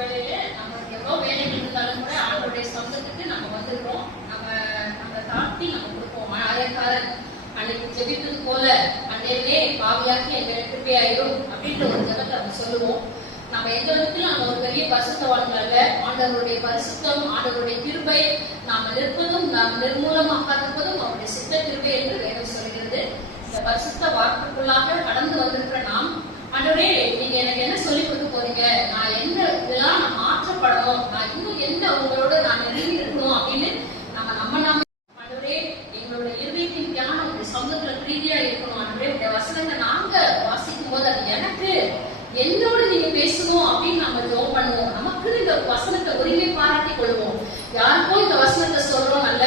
வேளையில நமக்கு எவ்வளவு வேலைகள் இருந்தாலும் கூட ஆண்டவருடைய சமூகத்துக்கு நம்ம வந்துடுறோம். நம்ம தாழ்த்தி நம்ம கொடுப்போம். ஆயக்காரன் அன்னைக்கு ஜெபித்தது போல அன்னையிலே பாவியாக்கி எங்களை கிருபையாயிரும் அப்படின்ற ஒரு ஜெபத்தை நம்ம சொல்லுவோம். நம்ம எந்த விதத்திலும் நம்ம ஒரு பெரிய பரிசுத்தவான்கள் ஆண்டவருடைய பரிசுத்தம், ஆண்டவருடைய கிருபை, நாம நிற்பதும் நாம் நிர்மூலமாக்காதிருப்பதும் அவருடைய சித்த கிருபை என்று வேதம் சொல்கிறது. இந்த பரிசுத்த வாக்குக்குள்ளாக கடந்து வந்திருக்கிற நாம், ஆண்டவரே நீங்க எனக்கு என்ன சொல்லி கொடுக்க போறீங்க, நான் என்ன இதெல்லாம் நான் மாற்றப்படணும், நான் இன்னும் என்ன உங்களோட நான் நெருங்கி இருக்கணும் அப்படின்னு நம்ம ஆண்டவரே எங்களுடைய இருதயத்தின் தியானம் சமூகத்துல பிரீதியா இருக்கணும். ஆண்டவரே இந்த வசனங்களை நாங்க வாசிக்கும் போது அது எனக்கு என்னோட நீங்க பேசணும் அப்படின்னு நம்ம ஜெபம் பண்ணுவோம். நமக்கு இந்த வசனத்தை உரிமை பாராட்டி கொள்வோம். யாருக்கும் இந்த வசனத்தை சொல்றோம் அல்ல,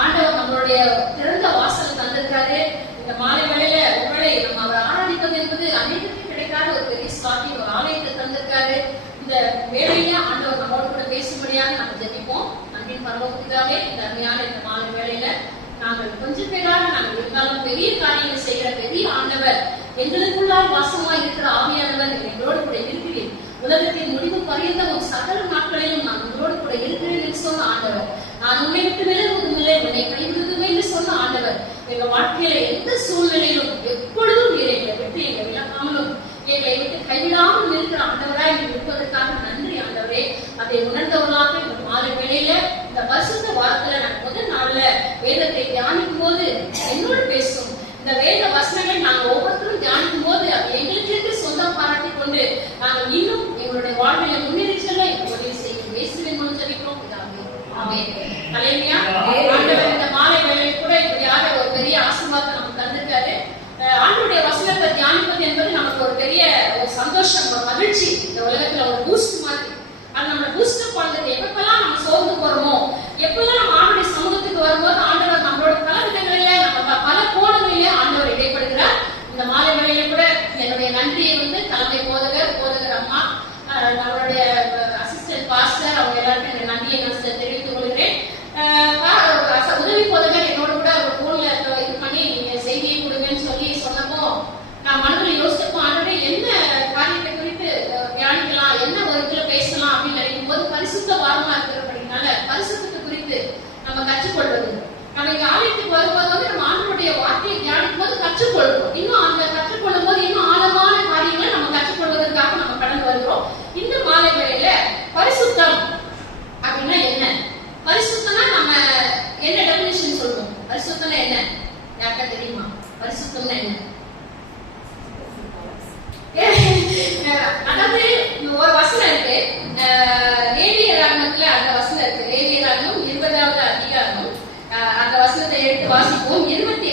ஆண்டவர் நம்மளுடைய திறந்த வாசல் தந்திருக்காரு. இந்த மாலை வேளையில ஒருவேளை நம்ம அவரை ஆராதிப்பது என்பது அனைவருக்கும் கிடைக்காத ஒரு பெரிய ஸ்டார்டிங், ஒரு ஆலயத்தை தந்திருக்காரு. இந்த வேலையா ஆண்டவர் நம்மளோட கூட பேசும்படியாக நம்ம ஜெபிப்போம். அன்பின் பரலோகத்துக்காகவே இந்த அருமையான இந்த மாலை வேளையில நாங்கள் கொஞ்சம் பேராக நாங்கள் இருந்தாலும் பெரிய காரியங்கள் செய்கிற பெரிய ஆண்டவர், எங்களுக்குள்ளால் வாசமாய் இருக்கிற ஆவியானவர் எங்களோடு கூட இருக்கிறேன். உலகத்தின் முடிவு பரியந்தம் சகல நாட்களிலும் நான் உங்களோடு கூட இருக்கிறேன் என்று சொன்ன ஆண்டவர், நான் உன்னை விட்டு விலகுவதும் இல்லை, உன்னை கைவிடுவதும் என்று சொன்ன ஆண்டவர், எங்க வாழ்க்கையில எந்த சூழ்நிலையிலும் எப்பொழுதும் எங்களை விட்டு எங்களை விலகாமலும் எங்களை விட்டு கைவிடாமல் இருக்கிற ஆண்டவராய் இருப்பதற்காக நன்றி ஆண்டவரே. அதை உணர்ந்தவர்களாக இந்த மாலை வேளையில இந்த பரிசுத்த வாரத்துல நான் முதல் நாள்ல வேதத்தை தியானிக்கும் போது என்னோடு பேசும் இந்த வேத வசனங்களை நாங்கள் ஒவ்வொருத்தரும் தியானிக்கும் போது அது எங்களுக்கு சொந்தம் பாராட்டி கொண்டு நாங்கள் இன்னும் எங்களுடைய வாழ்வில முன்னேறி செல்ல உதவி செய்யும். இயேசுவின் மூலம் ஜெபிக்கிறோம். ஆமென். ஹல்லேலூயா. ஆண்டவர் இந்த மாலை வேளையில் கூட இப்படியாக ஒரு பெரிய ஆசீர்வாதத்தை நமக்கு தந்திருக்காரு. ஆண்டவருடைய வசனத்தை தியானிப்பது என்பது நமக்கு ஒரு பெரிய ஒரு சந்தோஷம், ஒரு மகிழ்ச்சி, இந்த உலகத்துல ஒரு பூஸ்ட் மாதிரி. அது நம்ம பூஸ்ட் அப் பண்றது. எப்பெல்லாம் நம்ம சோர்ந்து போறோமோ, எப்பெல்லாம் நம்ம ஆண்டவருடைய சமூகத்துக்கு வரும்போது ஆண்டவர் நம்மளோட பல விதங்களிலே நம்ம பல கோணங்களிலே ஆண்டவர் இடைப்படுகிறார். இந்த மாலை வேளையில கூட என்னுடைய நன்றியை தலைமை போதகர் அம்மா, நம்மளுடைய அசிஸ்டன்ட் பாஸ்டர், அவங்க எல்லாருக்கும் என்னுடைய நன்றியை நான் தெரிவித்துக் கொள்கிறேன். உதவி போதகர் என்னோட கூட ஒரு போன்ல இது பண்ணி நீங்க செய்தியை கொடுங்கன்னு சொல்லி சொன்னப்போ நான் மனதில் யோசிச்சப்போ, ஆண்டவரே என்ன காரியத்தை குறித்து தியானிக்கலாம், என்ன ஒரு இதுல பேசலாம் அப்படின்னு நினைக்கும் போது பரிசுத்த வாரமா இருக்கிறபடினால பரிசுத்தத்தை குறித்து நம்ம கற்றுக்கொள்வது, நம்ம இங்க ஆலயத்துக்கு வரும்போது நம்ம ஆண்டவருடைய வார்த்தையை தியானிக்கும் போது கற்றுக்கொள்வோம். இன்னும் அந்த கற்றுக்கொள்ளும் போது இன்னும் ஆழமான காரியங்களை நம்ம கற்றுக்கொள்வதற்காக நம்ம கடந்து வருகிறோம். இந்த மாலை வேளையில பரிசுத்தம் அப்படின்னா என்ன, பரிசுத்தம்னா நம்ம என்ன டெபினிஷன் சொல்லுவோம், பரிசுத்தம்னா என்ன யாருக்கா தெரியுமா? பரிசுத்தம்னா என்ன? அதாவது ஒரு வசனம் இருக்கு, லேவியராகமத்துல அந்த வசனம் இருக்கு. லேவியராகமம் 20வது அதிகாரம் அந்த வசனத்தை எடுத்து வாசிப்போம். 26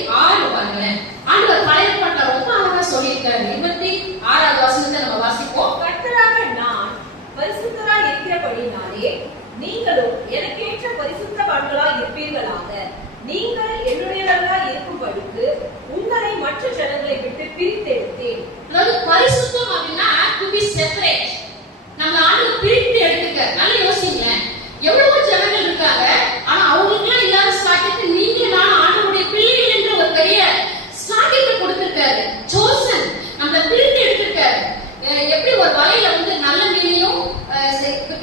பாருங்களேன். ஆண்டவர் பழைய ஏற்பாட்டுல ரொம்ப அழகா சொல்லியிருக்காரு. 26வது வசனத்தை நம்ம வாசிப்போம். கர்த்தராக நான் பரிசுத்தராய் இருக்கிறபடினாலே நீங்களும் எனக்கேற்ற பரிசுத்தவான்களாய் இருப்பீர்களாக. நீங்கள் என்னுடையவர்களாய் இருக்கும்படிக்கு உங்களை மற்ற ஜனங்களை விட்டு பிரித்தெடுத்தேன். அதாவது பரிசுத்தம் அப்படின்னா to be separate. நம்ம ஆண்டவர் பிரித்து எடுத்துக்க. நல்லா யோசிங்க, எவ்வளவு ஜனங்கள் இருக்காங்க, ஆனா அவங்களுக்குலாம் இல்லாத ஸ்லாக்கியத்தை நீங்க நான் ஆண்டவருடைய பிள்ளைகள் என்ற ஒரு பெரிய ஸ்லாக்கியத்தை கொடுத்திருக்காரு. சோசன் நம்மள பிரித்து எடுத்திருக்காரு. எப்படி ஒரு வலையில நல்ல மீனையும்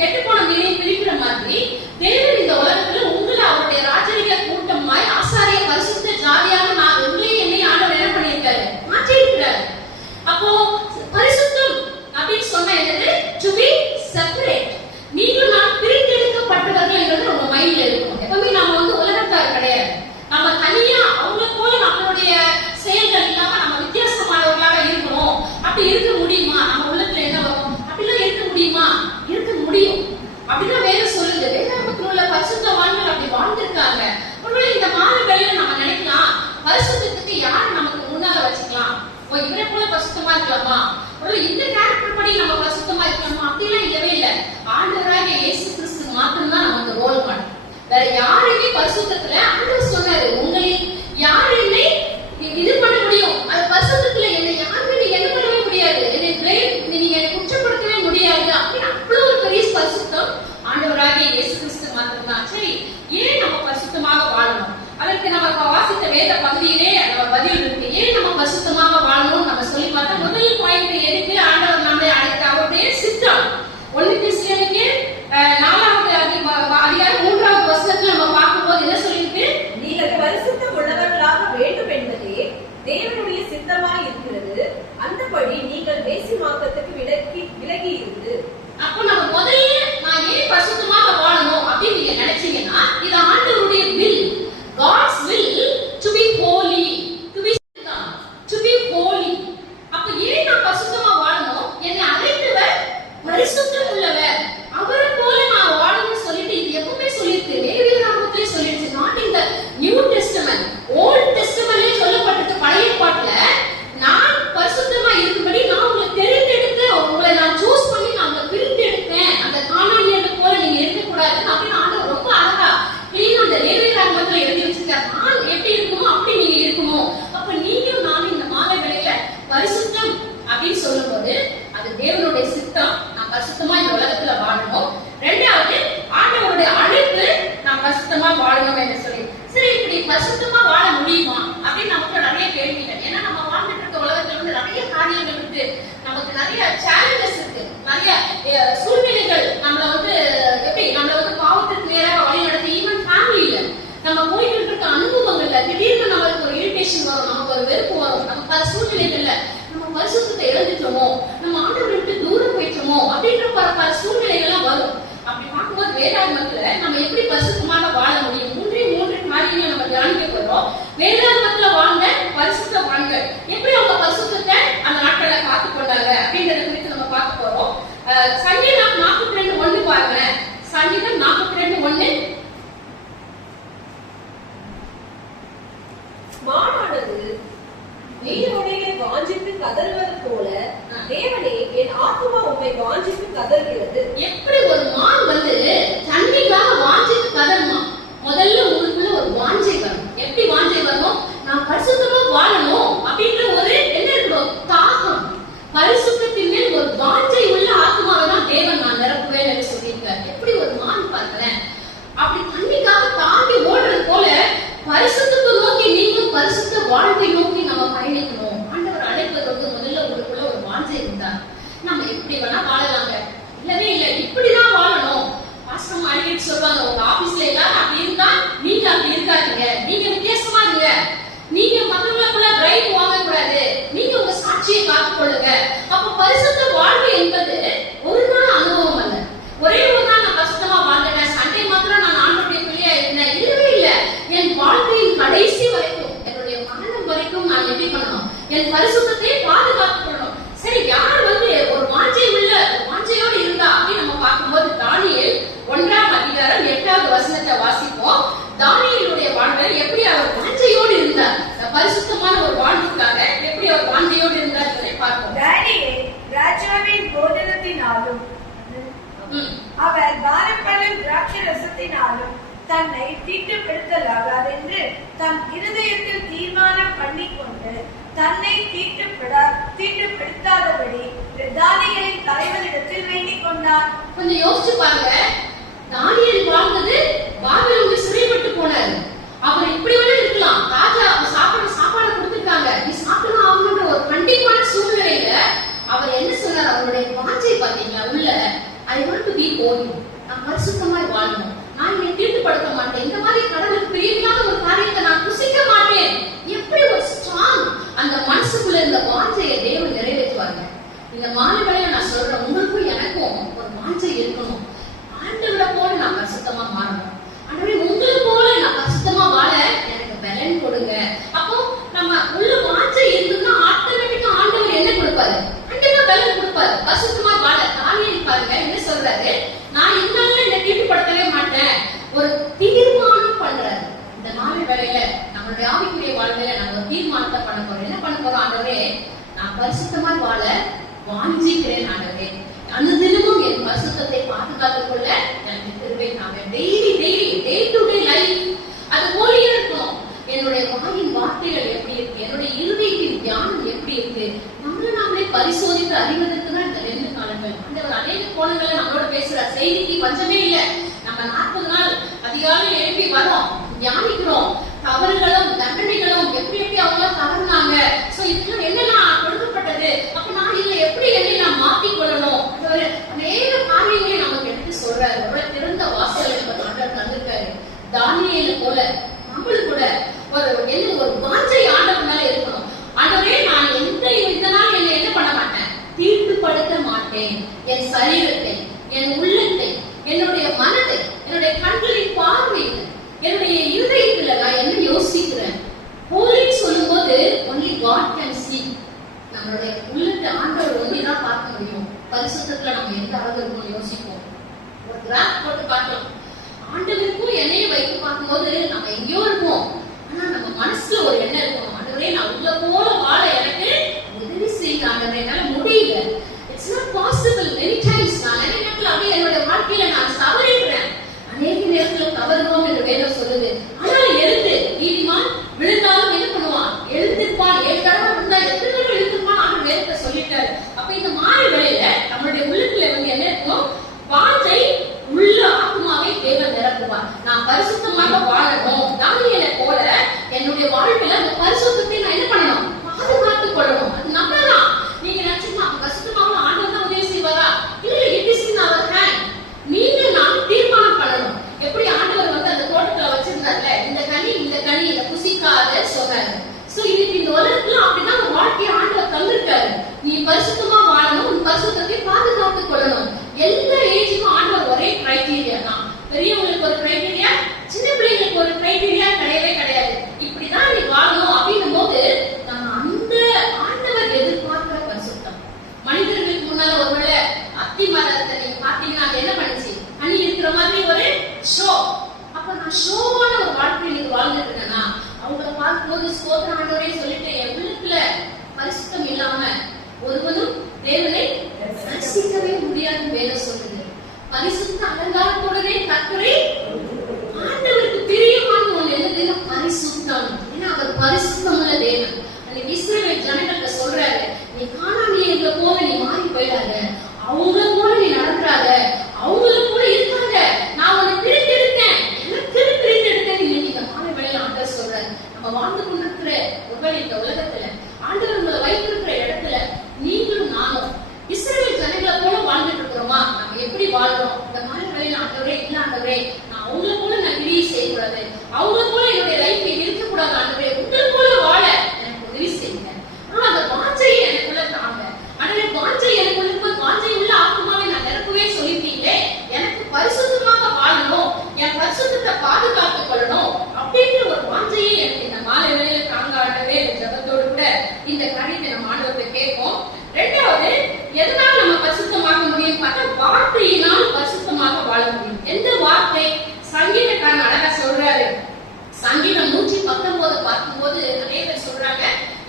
கெட்டு போன மீனையும் பிரிக்கிற மாதிரி தேவன் இந்த உலகத்துல உங்களை அவருடைய ராஜரீக கூட்டமாய் ஆசாரிய பரிசுத்த ஜாதியாக நான் உங்களையும் என்னையும் ஆண்டவர் என்ன பண்ணியிருக்காரு, மாற்றி இருக்கிறார். அப்போ பரிசுத்தம் அப்படின்னு சொன்ன என்னது, டு பி செப்பரேட். நீங்களும் நான் பிரித்தெடுக்கப்பட்டவர்கள் என்றது உங்க மைண்ட்ல இருக்கும். எப்பவுமே நம்ம உலகத்தார் கிடையாது. நம்ம தனியா அவங்கள போல நம்மளுடைய செயல்கள் இல்லாம நம்ம வித்தியாசமானவர்களாக இருக்கணும். அப்படி இருக்க முடியுமா? நம்ம உள்ளத்துல என்ன வரும், அப்படிலாம் இருக்க முடியுமா? இருக்க முடியும். அப்படிதான் வேதம் சொல்லுது. வேதாகமத்தில் உள்ள பரிசுத்தவான்கள் அப்படி வாழ்ந்திருக்காங்க. ஒருவேளை இந்த மாலை வேளையில நம்ம நினைக்கலாம், பரிசுத்தத்துக்கு யார் நமக்கு முன்னால வச்சுக்கலாம், இவரை போல பரிசுத்தமா இருக்கலாமா, ஒருவேளை இந்த கேரக்டர் படி நம்ம பரிசுத்தமா இருக்கலாமா? அப்படிலாம் இல்லவே இல்லை. ஆண்டவராகிய இயேசு கிறிஸ்து மாத்திரம்தான் நமக்கு ரோல் மாடல். வேற யாரையுமே பரிசுத்தத்துல ஆண்டவர் சொன்னாரு, உங்களில் யார் என்னை இது பண்ண முடியும், அது பரிசுத்தத்துல என்னை யாருமே என்ன பண்ணவே முடியாது, நீங்க என்னை குற்றப்படுத்தவே முடியாது அப்படின்னு அவ்வளவு ஒரு பெரிய பரிசுத்தம் ஆண்டவராகிய இயேசு கிறிஸ்து மாத்திரம்தான். சரி, ஏன் நம்ம பரிசுத்தமாக வாழணும்? அதற்கு நம்ம வாசித்த வேத பகுதியிலே நம்ம பதில் இருக்கு. ஏன் நம்ம பரிசுத்தமாக வாழணும் நம்ம சொல்லி பார்த்தா, முதல் பாயிண்ட் எதுக்கு ஆண்டவர் நம்மளை அழைத்த அவருடைய சித்தம். 1 Thessalonians பரிசுத்தமா இந்த உலகத்துல வாழணும். ரெண்டாவது, ஆண்டவருடைய அழைப்பு நாம் பரிசுத்தமா வாழணும் என்று சொல்லி. சரி, இப்படி பரிசுத்தமா வாழ முடியுமா அப்படின்னு நமக்கு நிறைய கேள்விகள். ஏன்னா நம்ம வாழ்ந்துட்டு இருக்க உலகத்துல வந்து நிறைய காரியங்கள் இருக்கு, நமக்கு நிறைய சேலஞ்சஸ் இருக்கு, நிறைய சூழ்நிலைகள் நம்மள வந்து எப்படி நம்மள வந்து பாவத்திற்கு நேராக வழி நடத்தி, ஈவன் ஃபேமிலியில நம்ம போயிட்டு இருக்க அனுபவங்கள்ல திடீர்னு நம்மளுக்கு ஒரு இரிட்டேஷன் வரும், நமக்கு ஒரு வெறுப்பு வரும். நம்ம பல சூழ்நிலைகள்ல நம்ம பரிசுத்தத்தை இழந்துட்டோமோ, நம்ம ஆண்டவரை விட்டு தூரம் போயிட்டோமோ அப்படின்ற பல சூழ்நிலைகள்லாம் வரும். அப்படி பார்க்கும்போது வேதாகமத்துல நம்ம எப்படி பரிசுத்தமாக வாழ முடியும்? மூன்று காரியங்களை நம்ம தியானிக்க போறோம். வேதாகமத்துல வாழ்ந்த பரிசுத்தவான்கள் எப்படி அவங்க பரிசுத்தத்தை அந்த நாட்களை காத்து கொண்டாங்க அப்படின்றத குறித்து நம்ம பார்க்க போறோம். சங்கீதம் 42:1 பாருங்க. சங்கீதம் 42:1. மானானது நீரோடைய வாஞ்சித்து கதறுவது போல தேவனே என் ஆத்துமா உம்மை வாஞ்சித்து கதறுகிறது. எப்படி ஒரு மான் வந்து தண்ணிக்காக வாஞ்சித்து கதறுமா? முதல்ல உங்களுக்குள்ள ஒரு வாஞ்சை வரும். எப்படி வாஞ்சை வரும்? நான் பரிசுத்தமா வாழணும் அப்படின்ற ஒரு என்ன இருக்கணும்? தாகம். பரிசுத்தத்தின் மேல் ஒரு வாஞ்சை உள்ள ஆத்மாவை தான் தேவன் நான் நிரப்புவேன் என்று சொல்லியிருக்காரு. எப்படி ஒரு மான் பாருங்களேன், அப்படி தண்ணிக்காக தாண்டி ஓடுறது போல பரிசுத்தத்தை நோக்கி நீங்களும் பரிசுத்த வாழ்க்கை நோக்கி நம்ம பயணிக்கணும். ஆண்டவர் அழைப்பது வந்து முதல்ல உங்களுக்குள்ள ஒரு வாஞ்சை இருந்தா நம்ம எப்படி வேணா வாழலாங்க. இல்லவே இல்லை, இப்படிதான் வாழணும். பாஸ்டர் அடிக்கடி சொல்லுவாங்க, உங்க ஆபீஸ்ல எல்லாரும் அப்படி இருந்தா நீங்க அப்படி இருக்காதீங்க, நீங்க வித்தியாசமா இருங்க, நீங்க மற்றவங்களுக்குள்ள பிரைட் வாங்க கூடாது, நீங்க உங்க சாட்சியை காத்துக்கொள்ளுங்க. அப்ப பரிசுத்த வாழ்க்கை என்பது ஒரு நாள் அனுபவம் அல்ல. ஒரே ஒரு நாள் நான் பரிசுத்தமா வாழ்ந்தேன், சண்டே மாத்திரம் நான் ஆண்டவருடைய பிள்ளையா இருந்தேன், இல்லவே இல்லை. என் வாழ்க்கையின் கடைசி வரைக்கும், என்னுடைய மரணம் வரைக்கும் நான் எப்படி பண்ணணும்? என் பரிசுத்தத்தை பாதுகாத்துக் கொள்ளணும். சரி, யார் வந்து ஒரு வாஞ்சையோடு இருந்தா அப்படின்னு நம்ம பார்க்கும்போது தானியேல் 1:8 வாசிப்போம். தானியேலுடைய வாழ்வில் எப்படி அவர் வாஞ்சையோடு இருந்தார், பரிசுத்தமான ஒரு வாழ்வுக்காக எப்படி அவர் வாஞ்சையோடு இருந்தார் என்பதை பார்ப்போம். தானியேல் ராஜாவின் போதனத்தினாலும் அவர் தானப்பழம் திராட்சை ரசத்தினாலும் தன்னை தீட்டுப்படுத்தலாகாதென்று தன் இருதயத்தில் தீர்மானம் பண்ணிக்கொண்டு தன்னை தீட்டுப்படுத்தாதபடி தானியேலின் தலைவனிடத்தில் வேண்டிக் கொண்டார். கொஞ்சம் யோசிச்சு பாருங்க, தானியேல் வாழ்ந்தது பாபிலோன்ல சிறைப்பட்டு போனாரு. அவர் இப்படி வேணா இருக்கலாம், ராஜா சாப்பாடு கொடுத்துருக்காங்க, நீ சாப்பிடணும் ஆகணும்ன்ற ஒரு கண்டிப்பான சூழ்நிலையில அவர் என்ன சொன்னார்? அவருடைய வாஞ்சை பாத்தீங்களா உள்ள, I want to be Holi, நான் பரிசுத்தமாய் வாழணும், நான் என்னை தீட்டுப்படுத்த மாட்டேன், இந்த மாதிரி கடவுளுக்கு பிரியமில்லாத ஒரு காரியத்தை நான் புசிக்க மாட்டேன். எப்படி ஒரு ஸ்ட்ராங் அந்த மனசுக்குள்ள இருந்த வாஞ்சையை தேவன் நிறைவேற்றுவாங்க. இந்த மாலை வேளையில நான் சொல்றேன், உங்களுக்கும் எனக்கும் ஒரு வாஞ்சை இருக்கணும். ஆண்டவரை போல நான் பரிசுத்தமா மாறணும், ஆண்டவரே உங்களை போல நான் பரிசுத்தமா வாழ எனக்கு பலன் கொடுங்க. அப்போ நம்ம உள்ள வாஞ்சை இருந்ததுன்னா ஆட்டோமேட்டிக்கா ஆண்டவர் என்ன கொடுப்பாரு? கண்டிப்பா பலன் கொடுப்பாரு. பரிசுத்தமா வாழ தானியேல் பாருங்க என்ன சொல்றாரு, நான் இருந்தாலும் என்னை தீட்டுப்படுத்தவே மாட்டேன், ஒரு தீர்மானம் பண்றாரு. இந்த நாளை வேளையில நம்மளுடைய ஆவிக்குரிய வாழ்க்கையில நம்ம ஒரு தீர்மானத்தை பண்ண போறோம். என்ன பண்ண போறோம்? ஆண்டவரே நான் பரிசுத்தமா வாழ வாஞ்சிக்கிறேன், ஆண்டவரே அனுதினமும் என் பரிசுத்தத்தை பாதுகாத்துக் கொள்ள எனக்கு கிருபை தாங்க. Daily day to day life அது போலயே இருக்கணும். என்னுடைய வாயின் வார்த்தைகள் எப்படி இருக்கு, என்னுடைய இருதயத்தின் தியானம் எப்படி இருக்கு, நம்மள நாமளே பரிசோதித்து அறிவதற்கு தான் இந்த 2 காலங்கள். ஆண்டவர் அநேக கோணங்களை நம்மளோட பேசுற செய்திக்கு பஞ்சமே இல்லை. நம்ம 40 நாள் அதிகாலை எழுப்பி வரோம், தியானிக்கிறோம், தவறுகளும் தண்டனைகளும் எப்படி அவங்க தவறுனாங்க, சோ இதுக்கு என்னெல்லாம் கொடுக்கப்பட்டது, அப்ப நான் இதுல எப்படி என்னை நான் மாற்றிக்கொள்ளணும், அநேக காரியங்களை நமக்கு எடுத்து சொல்றாரு. அவ்வளவு திறந்த வாசல்கள் ஆண்டவர் தந்திருக்காரு. தானியேலை போல நம்மளுக்கு கூட ஒரு வாஞ்சை ஆண்டவர் மேல இருக்கணும். ஆண்டவரே நான் இதனால் என்னை என்ன பண்ண மாட்டேன், தீட்டுப்படுத்த மாட்டேன். என் சரீரத்தை, என் உள்ளத்தை, என்னுடைய மனதை, என்னுடைய கண்களின் பார்வையில், என்னுடைய இருதயத்துல நான் என்ன யோசிக்கிறேன். ஹோலின்னு சொல்லும் போது only God can see. நம்மளுடைய உள்ளத்தை ஆண்டவர் ஒன்றிதான் பார்க்க முடியும். பரிசுத்தத்துல நம்ம எந்த அளவு இருக்கணும் யோசிப்போம். ஒரு கிராஃப் போட்டு பார்க்கலாம். ஆண்டவருக்கும் என்னையும் வைத்து பார்க்கும்போது நம்ம எங்கேயோ இருப்போம், ஆனா நம்ம மனசுல ஒரு எண்ணம் இருக்கும், ஆண்டவரே நான் உள்ள போல வாழ எனக்கு உதவி செய்ய ஆண்டவரே, என்னால முடியல. It's not possible. Many times நான் நிறைய நேரத்துல அப்படியே என்னோட வாழ்க்கையில நான் தவறிடுறேன். அநேக நேரத்துல தவறுகிறோம் என்று வேதம் சொல்லுது. ஆனால் எழுந்து நீதிமான் விழுந்தாலும் என்ன பண்ணுவான்? எழுந்திருப்பான். 7 தடவை விழுந்தா எத்தனை தடவை எழுந்திருப்பான் ஆண்டு வேதத்தை சொல்லிட்டாரு. அப்ப இந்த மாறி வேளையில நம்மளுடைய உள்ளத்துல வந்து என்ன முடியாதுன்னு வேதம் சொல்லுது. பரிசுத்த அலங்காரத்தோடவே கர்த்தரை ஆண்டவருக்கு பிரியமான ஒண்ணு என்னதுன்னா பரிசுத்தம். ஏன்னா அவர் பரிசுத்தம் உள்ள தேவன். அன்னைக்கு இஸ்ரவேல் ஜனங்கள்ட்ட சொல்றாரு, நீ கானானியர்களை போல நீ மாறி போயிடாத, அவங்கள போல நீ நடந்துறாத, அவங்கள போல இருக்காத, நான் உன்னை பிரித்தெடுத்தேன், எனக்கு பிரித்தெடுத்தேன். இன்னைக்கு இந்த மாலை வேளையில ஆண்டவர் சொல்றாரு, நம்ம வாழ்ந்து கொண்டிருக்கிற ஒருவேளை இந்த உலகத்துல ஆண்டவர் உங்களை வைத்திருக்கிற இடத்துல நீங்களும் நானும் இஸ்ரவேல் ஜனங்களை போல வாழ்ந்துட்டு இருக்கிறோமா? நம்ம எப்படி வாழ்றோம்? இந்த மாலை வேளையில ஆண்டவரே, இல்ல ஆண்டவரே, நான் அவங்கள போல நான் கிரியை செய்யக்கூடாது, அவங்கள போல என்னுடைய லைஃப் இருக்கக்கூடாது ஆண்டவரே, உங்களை போல வாழ எனக்கு உதவி செய்யுங்க. ஆனா அந்த வாஞ்சையை எனக்குள்ள தாங்க ஆண்டவரே. வாஞ்சை எனக்குள்ள இருக்கும்போது வாஞ்சை உள்ள ஆத்மாவை நான் நிரப்பவே சொல்லிட்டீங்களே, எனக்கு பரிசுத்தமாக வாழணும், என் பரிசுத்தத்தை பாதுகாத்துக் கொள்ளணும் அப்படின்ற ஒரு வாஞ்சையை எனக்கு இந்த மாலை வேளையில தாங்க ஆண்டவரே. ஜபத்தோடு கூட இந்த காரியத்தை நம்ம ஆண்டவர்கிட்ட கேட்போம். ரெண்டாவது, எதனால நம்ம பரிசுத்தமாக முடியும் பார்த்தா வார்த்தையினால் பரிசுத்தமாக வாழ முடியும். எந்த வார்த்தை? சங்கீதக்காரன் அழகா சொல்றாரு. சங்கீதம் 119 பார்க்கும்போது நிறைய பேர் சொல்றாங்க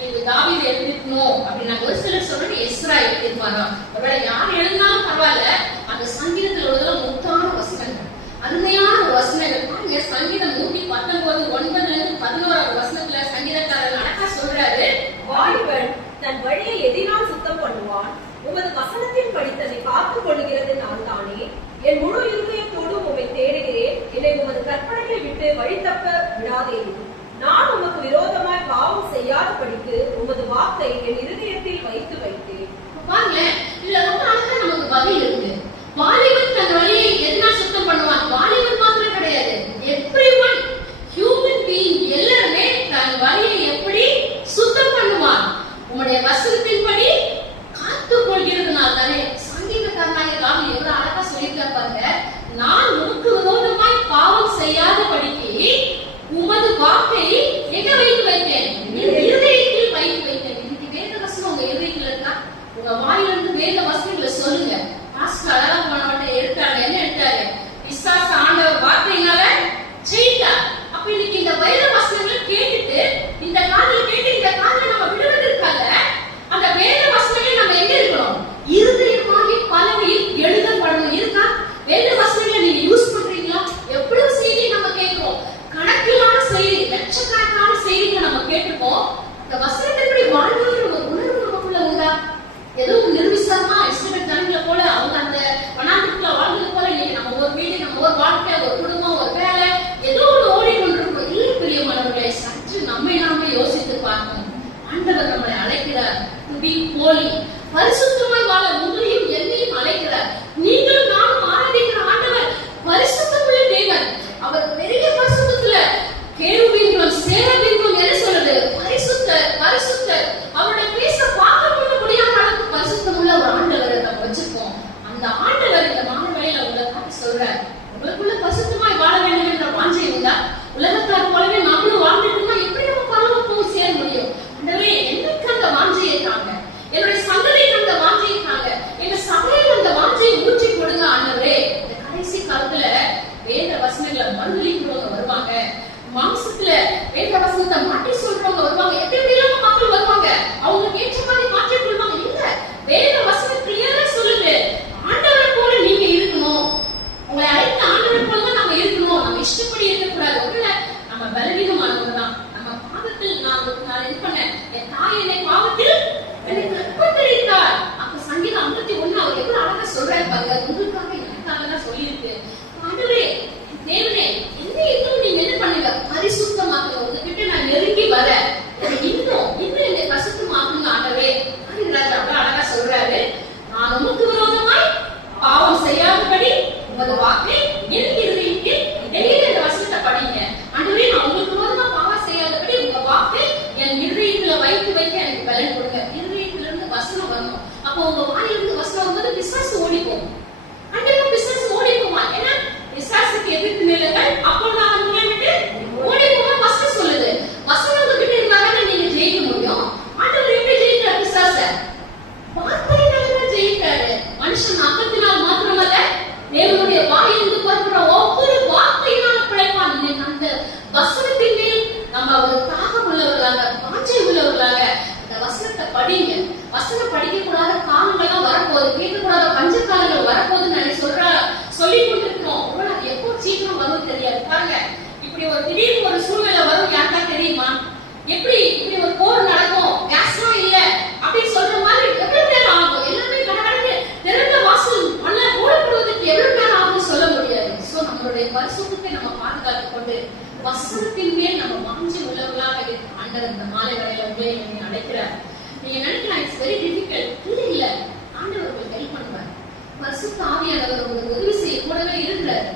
இது தாவீது எழுதிக்கணும் அப்படின்னா, ஒரு சிலர் சொல்றாங்க எஸ்ரா எழுதிருப்பாரா. ஒருவேளை யார் எழுதினாலும் பரவாயில்ல, அந்த சங்கீதத்தில் உள்ளதெல்லாம் முத்தான வசனங்கள், அருமையான ஒரு வசனங்கள் பாருங்க. சங்கீதம் 119 9-11 வசனத்துல சங்கீதக்காரர் அழகா சொல்றாரு, வாலிபன் தன் வழியை எதினால் சுத்தம் பண்ணுவான், உமது வசனத்தின் படி தன்னை காத்துக் கொள்கிறது நான் தானே. என் முழு இருதயத்தோடு உம்மை தேடுகிறேன், என்னை உமது கற்பனைகளை விட்டு வழி தப்ப விடாதேயும். நான் உமக்கு விரோதமாய் பாவம் செய்யாதபடிக்கு உமது வாக்கை என் இருதயத்தில் வைத்து வைத்தேன். பாருங்களேன், இதுல ரொம்ப அழகா நமக்கு பதில் இருக்கு. வாலிபன் தன் வழியை எதனால் சுத்தம் பண்ணுவான்? வாலிபன் மாத்திரம் கிடையாது, எவ்ரிஒன் ஹியூமன் பீயிங் எல்லாருமே தன் வழியை எப்படி சுத்தம் பண்ணுவான்? உம்முடைய வசனத்தின்படி காத்துக் கொள்கிறதுனால தானே. சங்கீதக்காரனாகிய தாவீது எவ்வளவு அழகா சொல்லியிருக்காரு பாருங்க, நான் உமக்கு விரோதமாய் பாவம் செய்யாதபடிக்கு உமது வாக்கை எங்க வைத்து வைத்தேன்? இருதயத்தில் வைத்து வைத்தேன். இன்னைக்கு வேத வசனம் உங்க இருதயத்தில் இருக்கா? உங்க வாயிலிருந்து வேத வசனங்களை சொல்லுங்க. பாஸ்டர் அழகா போனவட்ட எடுத்தாங்க, என்ன எடுத்தாரு? விசுவாச ஆண்டவர் வார்த்தையினால ஜெயித்தார். அப்ப இன்னைக்கு இந்த வேத வசனங்களை கேட்டுட்டு இந்த காதுல கேட்டு இந்த காதுல நம்ம விடுவதற்காக அந்த வேத வசனங்களை நம்ம எங்க இருக்கணும்? இருதயமாகி பலகையில் எழுதப்படணும். இருக்கா? வேத வசனங்களை நீங்க யூஸ் பண்றீங்களா? எவ்வளவு செய்தி நம்ம கேட்கிறோம், கணக்கிலான செய்தி, லட்சக்கணக்கான செய்திகளை நம்ம கேட்டிருக்கோம். இந்த வசனத்தை எப்படி வாழ்வதுன்ற ஒரு உணர்வு நமக்குள்ள உண்டா? ஏதோ நிர்விசாரமா இஸ்ரவேல் ஜனங்களை போல அவங்க அந்த வனாந்திரத்துல வாழ்ந்தது போல இன்னைக்கு நம்ம ஒரு வீடு, நம்ம ஒரு வாழ்க்கை, ஒரு குடும்பம், ஒரு வேலை, ஏதோ ஒரு ஓடிக்கொண்டிருக்கோம். இல்லை பிரியமானவர்களே, சற்று நம்மை நாமே யோசித்து பார்க்கணும். ஆண்டவர் நம்மளை அழைக்கிறார் டு பி ஹோலி, பரிசுத்தமாய் வாழ உங்களையும் என்னையும் அழைக்கிறார். நீங்களும் நானும் ஆராதிக்கிற ஆண்டவர் பரிசுத்தமுள்ள தேவன். அவர் பெரிய பரிசுத்தத்துல கேருபீன்களும் சேரபீன்களும் என்ன சொல்றது? பரிசுத்தர் பரிசுத்தர். அவருடைய பேச பார்க்க முடியாத அளவுக்கு பரிசுத்தமுள்ள ஒரு ஆண்டவரை நம்ம வச்சிருக்கோம். அந்த ஆண்டவர் இந்த மாலை வேளையில உங்களை பார்த்து சொல்றார், உங்களுக்குள்ள பரிசுத்தமாய் வாழ வேண்டும் என்ற வாஞ்சை உண்டா? உலகத்தார் போலவே நம்மளும் வாழ்ந்துட்டோம்னா எப்படி நம்ம பரவ போய் சேர முடியும்? ஆண்டவரே, எனக்கு அந்த வாஞ்சையை தாங்க, என்னுடைய சந்ததிக்கு அந்த வாஞ்சையை தாங்க, எங்க சபையில் அந்த வாஞ்சையை ஊற்றி கொடுங்க ஆண்டவரே. இந்த கடைசி காலத்துல வேத வசனங்களை மறுதளிக்கிறவங்க வருவாங்க, மாம்சத்துல வேத வசனத்தை மாற்றி சொல்றவங்க வருவாங்க, எப்படி எல்லாம் மக்கள் வருவாங்க, அவங்களுக்கு ஏற்ற மாதிரி மாற்றிக் கொள்வாங்க. இல்ல, வேத வசனம் கிளியரா சொல்லுது, ஆண்டவரை போல நீங்க இருக்கணும், உங்களை அழைத்த ஆண்டவரை போல தான் நம்ம இருக்கணும், நம்ம இஷ்டப்படி இருக்கக்கூடாது. ஒருவேளை நம்ம பலவீனமானவங்க தான், நம்ம பாவத்தில் நான் இது பண்ணேன், என் தாய் என்னை பாவத்தில் என்னை கற்பந்தரித்தார். அப்ப சங்கீதம் 51 அவர் எவ்வளவு அழகா சொல்றாரு பாருங்க, உங்களுக்காக எனக்காக தான் சொல்லியிருக்கு. ஆண்டவரே, தேவனே, என்ன இன்னும் நீங்க என்ன பண்ணுங்க? பரிசுத்தமாக்குங்க. உங்ககிட்ட நான் நெருங்கி வர இன்னும் என்னை பரிசுத்தமாக்குங்க ஆண்டவரே. அவ்வளவு அழகா சொல்றாரு, நான் உமக்கு விரோதமாய் பாவம் செய்யாதபடி உமது வாக்கை என் இருதயத்தில் டெய்லி இந்த வசனத்தை படிங்க. ஆண்டவரே, நான் உங்களுக்கு விரோதமா பாவம் செய்யாதபடி உங்க வாக்கை என் இருதயத்துல வைத்து வைக்க எனக்கு பலன் கொடுங்க. இருதயத்துல இருந்து வசனம் வரணும். அப்போ உங்க வாயிலிருந்து வசனம் வரும்போது பிசாசு ஓடிப்போம். கண்டிப்பா பிசாசு ஓடி போவான். ஏன்னா பிசாசுக்கு எதிர்த்து நில்லுங்கள், அப்போ நான் உங்களை விட்டு ஓடி போக வசனம் சொல்லுது. வசனம் உங்ககிட்ட இருந்தாலும் நீங்க ஜெயிக்க முடியும். ஆண்டவர் எப்படி ஜெயிக்கிறார் பிசாச? வார்த்தையினால ஜெயிக்கிறாரு. மனுஷன் அப்பத்தினால் மாத்திரமல்ல, தேவனுடைய வாயிலிருந்து புறப்படுற ஒவ்வொரு வார்த்தையினால பிழைப்பான். அந்த வசனத்தின் மேல் நம்ம ஒரு தாகம் உள்ளவர்களாக, வாஞ்சை உள்ளவர்களாக இந்த வசனத்தை படிங்க. வசனம் படிக்க கூடாத காலங்கள்லாம் வரப்போகுது, கேட்க கூடாத பஞ்ச காலங்கள் வர ஆண்டவர் இந்த மாலை வேளையில உங்களை என்னை அழைக்கிறார். நீங்க நினைக்கலாம் இட்ஸ் வெரி டிஃபிகல்ட். இல்ல ஆண்டவர் உங்களுக்கு ஹெல்ப் பண்ணுவார். பரிசுத்த ஆவியானவர் உங்களுக்கு உதவி செய்ய கூடவே இருக்கிறார்.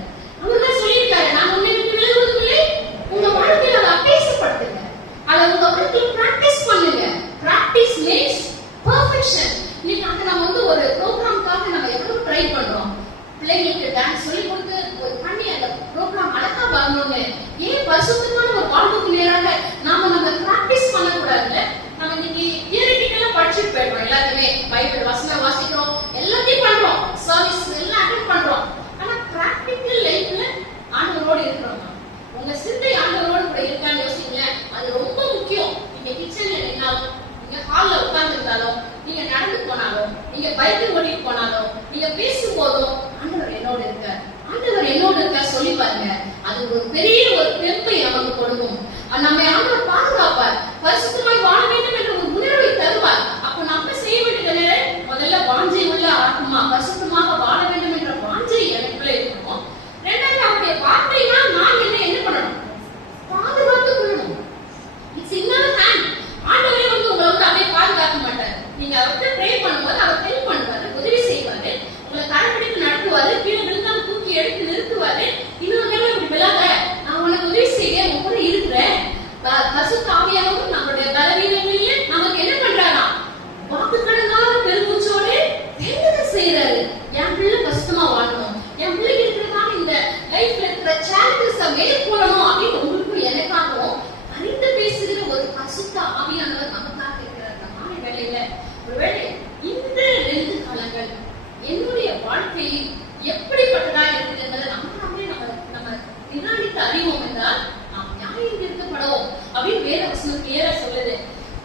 அவர் தான் சொல்லியிருக்காரு, நான் உன்னை விட்டு விலகுவதில்லை, உங்க வாழ்க்கையில அதை அபியாசப்படுத்துங்க, அதை உங்க வாழ்க்கையில பிராக்டிஸ் பண்ணுங்க. Practice makes perfection. இன்னைக்கு அதை நம்ம வந்து ஒரு ப்ரோக்ராம்காக நம்ம எவ்வளவு ட்ரை பண்றோம். பிள்ளைங்களுக்கு டான்ஸ் சொல்லி கொடுத்து பண்ணி அந்த ப்ரோக்ராம் அழகா வரணும்னு. ஏன் பரிசுத்தமான ஒரு வாழ்வுக்கு நேராக நம்ம பிராக்டிஸ் பண்ணக்கூடாதுல்ல? நம்ம இன்னைக்கு தியரிட்டிக்கலா படிச்சுட்டு போயிடுறோம். எல்லாருமே பைபிள் வசனம் வாசிக்கிறோம், எல்லாத்தையும் பண்றோம், சர்வீஸ் எல்லாம் அட்டெண்ட் பண்றோம். ஆனா பிராக்டிக்கல் லைஃப்ல ஆண்டவரோடு இருக்கிறோம். உங்க சிந்தை ஆண்டவரோடு கூட இருக்கான்னு யோசிங்களேன். அது ரொம்ப முக்கியம். நீங்க கிச்சன்ல நின்னாலும், நீங்க ஹால்ல உட்கார்ந்து இருந்தாலும், நீங்க நடந்து போனாலும், நீங்க பைக் ஓட்டிட்டு போனாலும், நீங்க பேசும்போதும் ஆண்டவர் என்னோட இருக்கார், ஆண்டவர் என்னோட இருக்கார் சொல்லி பாருங்க. அது ஒரு பெரிய ஒரு தெம்பை நமக்கு கொடுக்கும். நம்ம ஆண்டவர் பாதுகாப்பார். பரிசுத்தமாய் வாழ வேண்டும் என்ற ஒரு உணர்வை தருவார். அப்ப நம்ம செய்ய வேண்டியது முதல்ல வாஞ்சை உள்ள ஆத்மா, பரிசுத்தமாக வாழ வேண்டும் என்ற வாஞ்சை எனக்குள்ள இருக்கணும். ரெண்டாவது அவருடைய வார்த்தைனா நான் என்ன பண்ணணும்? பாதுகாத்து கொள்ளணும். It's in our hand. ஆண்டவரே வந்து உங்களை வந்து அப்படியே பாதுகாக்க மாட்டார். நீங்க அவர்கிட்ட ப்ரே பண்ணும்போது அவர் ஹெல்ப் பண்ணுவாரு, உதவி செய்வாரு, உங்களை கடைபிடித்து நடத்துவாரு, கீழே விழுந்தாலும் தூக்கி எடுத்து நிறுத்துவாரு. இன்னொரு நேரம் இப்படி விழாத, நான் உனக்கு உதவி செய்ய உன் கூட இருக்கிறேன். பரிசுத்த ஆவியானவர் நம்மளுடைய பலவீனங்களிலே நமக்கு என்ன பண்றாரா? வாக்குக்கடங்காத பெருமூச்சோடு வேண்டுதல் செய்யறாரு. என் பிள்ளை கஷ்டமா வாழணும், என் பிள்ளைக்கு இருக்கிறதான இந்த லைஃப்ல இருக்கிற சேலஞ்சஸ் மேற்கொள்ளணும் அப்படின்னு உங்களுக்கும் எனக்காகவும் அறிந்து பேசுகிற ஒரு பரிசுத்த ஆவியானவர் நமக்காக இருக்கிறார். மாலை வேளையில ஒருவேளை இந்த 2 காலங்கள் என்னுடைய வாழ்க்கையில் எப்படிப்பட்டதா இருக்குது என்பதை நம்ம நிதானித்து அறிவோம் என்றால் நாம் நியாயம் தீர்க்கப்படும் அப்படின்னு வேத வசனம் கிளியரா சொல்லுது.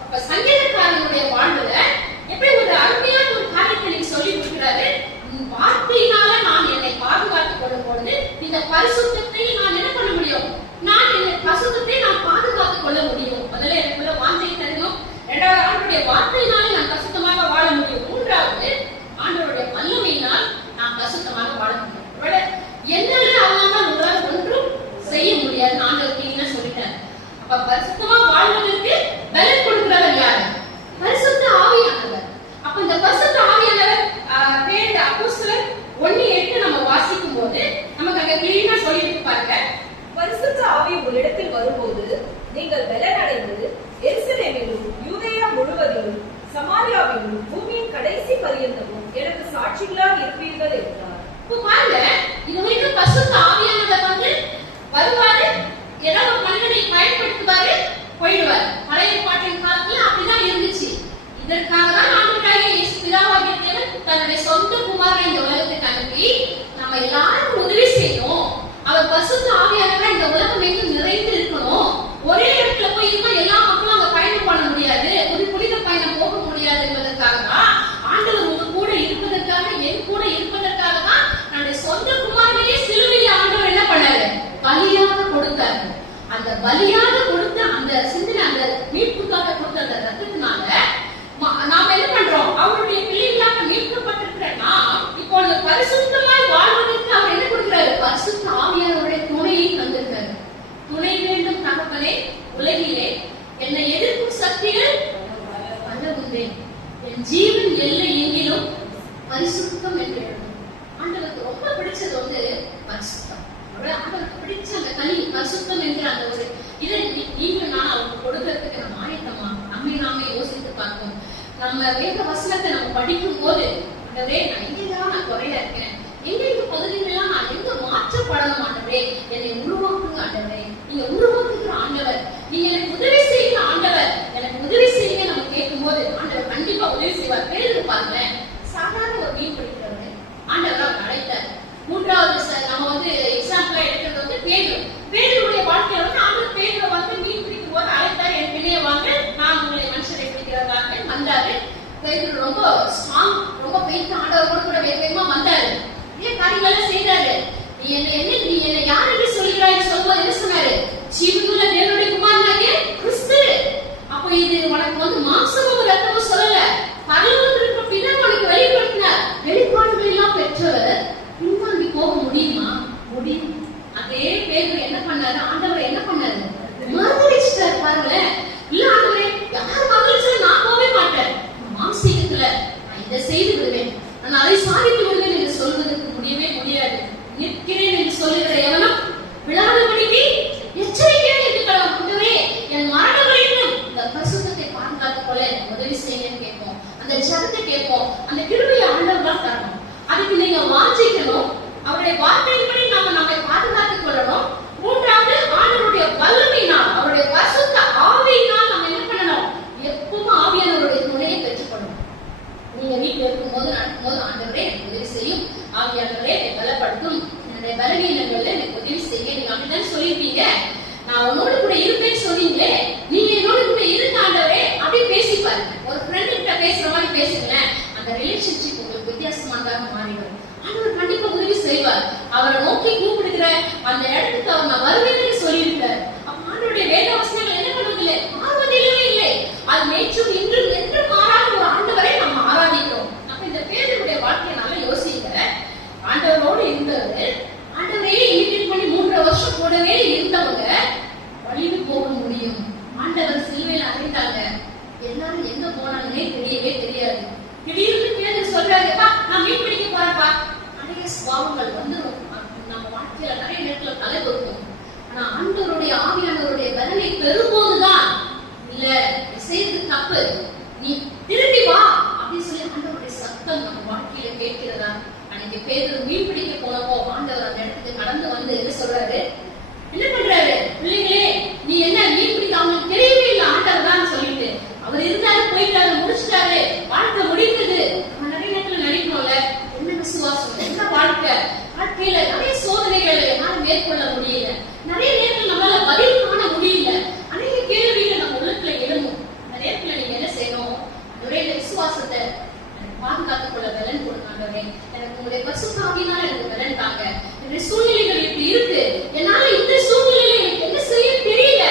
அப்ப சங்கீதக்காரனுடைய வாழ்வுல எப்படி ஒரு அருமையான ஒரு காரியத்தை நீங்க சொல்லி கொடுக்கிறாரு. வார்த்தையினால நான் என்னை பாதுகாத்துக் கொள்ளும் பொழுது இந்த பரிசுத்தத்தை நான் என்ன பண்ண முடியும்? நான் இந்த பரிசுத்தத்தை நான் பாதுகாத்துக் கொள்ள முடியும். முதல்ல எனக்குள்ள வாஞ்சை தரணும். இரண்டாவது ஆண்டவருடைய வார்த்தையினாலே நான் பரிசுத்தமாக வாழ முடியும். மூன்றாவது ஆண்டவருடைய வல்லமையினால் நான் பரிசுத்தமாக வாழ முடியும். என்னென்ன அல்லாமல் உங்களால் ஒன்றும் செய்ய முடியாது ஆண்டவர் கிளீனா சொல்லிட்டார். அப்ப பரிசுத்தமா வாழ்வதற்கு பலன் கொடுக்கிறவர் யாரு? பரிசுத்த ஆவியானவர். அப்ப இந்த பரிசுத்த ஆவியானவர் பேர் அப்போஸ்தலர் 1:8 நம்ம வாசிக்கும் போது நமக்கு அங்க கிளீனா சொல்லிட்டு பாருங்க. பரிசுத்த ஆவி உங்களிடத்தில் வரும்போது நீங்கள் பலனடைந்து எருசலேமிலும் யூதேயா முழுவதிலும் சமாரியாவிலும் பூமியின் கடைசி பரியந்தமும் எனக்கு சாட்சிகளாக இருப்பீர்கள் என்றார். இப்ப பாருங்க, இது வரைக்கும் பரிசுத்த ஆவியானவர் வந்து வருவாரு, ஏதாவது ஒரு மனிதனை பயன்படுத்துவாரு, போயிடுவார். பழைய பாட்டின் காலத்துல அப்படிதான் இருந்துச்சு. இதற்காக தான் ஆண்டவராகிய இயேசு பிதாவாகிய தேவன் தன்னுடைய சொந்த குமாரனை இந்த உலகத்துக்கு அனுப்பி நம்ம எல்லாருக்கும் உதவி செய்யணும். அவர் பரிசுத்த ஆவியானவரா இந்த உலகம் எங்கும் நிறைந்து இருக்கணும். ஒரே இடத்துல போய் இருந்தா எல்லா மக்களும் அங்க பயணம் பண்ண முடியாது, ஒரு புனித பயணம் போக முடியாது என்பதற்காக தான் ஆண்டவர் உங்க கூட இருப்பதற்காக, என் கூட இருப்பதற்காக தான் நம்முடைய சொந்த குமாரனையே சிலுவையில் ஆண்டவர் என்ன பண்ணாரு? பலியாக கொடுத்தாரு. அந்த பலியாக கொடுத்த அந்த சிந்தனை, அந்த மீட்புக்காக கொடுத்த அந்த ரத்தத்தினால நாம என்ன பண்றோம்? அவருடைய பிள்ளைகளாக மீட்கப்பட்டிருக்கிற நாம் இப்போ அந்த பரிசுத்தமாய் வாழ்வதற்கு அவர் என்ன கொடுக்கிறாரு? பரிசுத்த ஆவியானவருடைய துணையை தந்திருக்காரு. துணை வேண்டும் தகப்பனே, உலகிலே என்னை எதிர்க்கும் சக்திகள் பல உண்டே, என் ஜீவன் எல்லை எங்கிலும் பரிசுத்தம் என்று எழுதும். ஆண்டவருக்கு ரொம்ப பிடிச்சது வந்து பரிசுத்தம். ஆண்டவருக்கு பிடிச்ச அந்த கனி பரிசுத்தம் என்கிற அந்த ஒரு இதை நீங்களும் நான் அவருக்கு கொடுக்கறதுக்கு நம்ம ஆயத்தமா நாமே யோசித்து பார்ப்போம். நம்ம வேத வசனத்தை நம்ம படிக்கும் போது ஆண்டவரே நான் எங்கெல்லாம் நான் குறையா இருக்கிறேன், எங்க பகுதிகளெல்லாம் நான் எங்க மாற்றப்படணும் ஆண்டவரே, என்னை உருவாக்குங்க ஆண்டவரே. நீங்க உருவாக்குகிற ஆண்டவர், நீங்க எனக்கு உதவி செய்யுங்க ஆண்டவர், எனக்கு உதவி செய்யுங்க நம்ம கேட்கும் போது ஆண்டவர் கண்டிப்பா உதவி செய்வார். பேருக்கு பாருங்களேன், சாதாரண ஒரு மீன் பிடிக்கிறவர் ஆண்டவர் அவர் அழைத்தார். மூன்றாவது நம்ம வந்து எக்ஸாம்பிளா எடுக்கிறது வந்து பேருடைய வாழ்க்கையில வந்து ஆண்டவர் பேரை வந்து மீன் பிடிக்கும் போது அழைத்தார். என் பிள்ளைய வாங்க, நான் உங்களை மனுஷரை பிடிக்கிறதாக வந்தாரு. பேரு ரொம்ப ஸ்ட்ராங், ரொம்ப பெய்த ஆண்டவர் கூட வேகமா வந்தாரு. ஏன் காரியங்களெல்லாம் செய்தாரு. நீ என்ன யார் என்று சொல்கிறாய் சொல்லும்போது என்ன சொன்னாரு? ஜீவனுள்ள தேவனுடைய குமாரனாகிய கிறிஸ்து. அப்ப இது உனக்கு வந்து மாம்சமும் ரத்தமும் சொல்லல, பரலோகத்தில் இருக்கிற பிதா உனக்கு வெளிப்படுத்தினார். வெளிப்பாடுகள் எல்லாம் பெற்றவர் பின்வாங்கி போக முடியுமா? முடியும். அதே பேரு என்ன பண்ணாரு? ஆண்டவர் என்ன பண்ணாரு? மறுதலிச்சிட்டாரு. பாருங்களேன், இல்ல பலவீனங்கள்ல எனக்கு உதவி செய்யுங்க. நீங்க அப்படிதான் சொல்லிருப்பீங்க. நான் உன்னோட கூட இருப்பேன்னு சொன்னீங்களே, நீங்க என்னோட கூட இருங்க ஆண்டவரே அப்படி பேசி பாருங்க. ஒரு ஃப்ரெண்ட் கிட்ட பேசுற மாதிரி பேசுங்களேன். அந்த ரிலேஷன்ஷிப் உங்களுக்கு வித்தியாசமானதாக மாறிடும். ஆண்டவர் கண்டிப்பா உதவி செய்வார். அவரை நோக்கி கூப்பிடுகிற அந்த இடத்துக்கு அவர் நான் வருவேன்னு சொல்லியிருக்காரு. அப்ப ஆண்டவருடைய வேத வசனங்கள் என்ன பண்ணுவதில்லை, மாறுவதில்லை இல்லை. அது நேற்றும் இன்றும் என்று மாறாத ஒரு ஆண்டவரை நம்ம ஆராதிக்கிறோம். அப்ப இந்த பேருடைய வாழ்க்கையை நல்லா யோசிக்கிற ஆண்டவரோடு இருந்தவர், ஆண்டவரையே இமிட்டேட் பண்ணி 3 வருஷம் கூடவே இருந்தவங்க வழிந்து போக முடியும். ஆண்டவர் சிலுவையில அறைந்தாங்க. எல்லாரும் எங்க போனாங்கன்னே தெரியவே தெரியாது. திடீர்னு பேர் சொல்றாரு, நான் மீன் பிடிக்க போறப்பா. நிறைய சுபாவங்கள் வந்துடும் நம்ம வாழ்க்கையில, நிறைய நேரத்துல தலை கொடுக்கும். ஆனா ஆண்டவருடைய ஆவியானவருடைய பலனை பெறும்போதுதான், இல்ல செய்யறது தப்பு, நீ திரும்பி வா அப்படின்னு சொல்லி ஆண்டவருடைய சத்தம் நம்ம வாழ்க்கையில கேட்கிறதா? அன்னைக்கு பேர் மீன் பிடிக்க போனப்போ ஆண்டவர் அந்த இடத்துக்கு கடந்து வந்து என்ன சொல்றாரு, என்ன பண்றாரு, பிள்ளைங்களே நீ என்ன மீன் பிடிக்க அவங்களுக்கு தெரியவே இல்லை ஆண்டவர் தான் சொல்லிட்டு அவர் இருந்தாரு, போயிட்டாரு, முடிச்சிட்டாரு, வாழ்க்கை முடிந்தது. நம்ம நிறைய நேரத்துல நினைக்கணும்ல, என்ன விசுவாசம், என்ன வாழ்க்கையில நிறைய சோதனைகள் என்னால மேற்கொள்ள முடியல, நிறைய நேரத்தில் நம்மளால பதில் காண முடியல, அநேக கேள்விகள் நம்ம உள்ளத்துல எழுணும். அந்த நேரத்துல நீங்க என்ன செய்யணும், ஒரே விசுவாசத்தை பாதுகாத்துக் கொள்ள பலன் கொடுத்தாங்க. எனக்கு உங்களுடைய பரிசுத்த ஆவியினால எனக்கு பலன் தாங்க. என்னுடைய சூழ்நிலைகள் இப்படி இருக்கு, என்னால இந்த சூழ்நிலையில எனக்கு என்ன செய்ய தெரியல,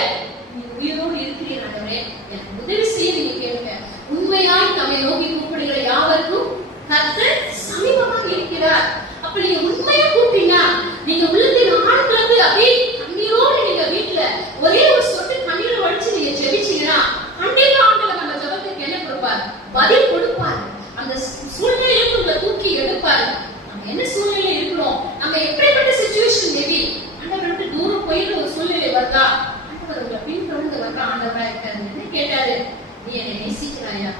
நீங்க உயிரோடு இருக்கிறீங்க ஆண்டவரே, எனக்கு உதவி செய்ய நீங்க கேளுங்க. உண்மையாய் தம்மை நோக்கி கூப்பிடுகிற யாவருக்கும் கர்த்தர் சமீபமாக இருக்கிறார். அப்ப நீங்க உண்மையா கூப்பிட்டீங்கன்னா, நீங்க உள்ளத்தின் ஆழத்துல இருந்து அப்படியே கண்ணீரோடு நீங்க வீட்டுல ஒரே ஒரு சொட்டு கண்ணீரை வடிச்சு நீங்க ஜெபிச்சீங்கன்னா, கண்டிப்பா ஆண்டவர் நம்ம ஜெபத்துக்கு என்ன கொடுப்பார், பதில் கொடுப்பார். அந்த சூழ்நிலையிலிருந்து உங்களை தூக்கி எடுப்பாரு. நம்ம என்ன சூழ்நிலை இருக்கிறோம், நம்ம எப்படிப்பட்ட சிச்சுவேஷன், மேபி ஆண்டவரை விட்டு தூரம் போயிட்டு ஒரு சூழ்நிலை வருதா, ஆண்டவர் உங்களை பின்தொடர்ந்து வர்ற ஆண்டவரா இருக்காரு. என்ன கேட்டாரு, நீ என்னை நேசிக்கிறாயா?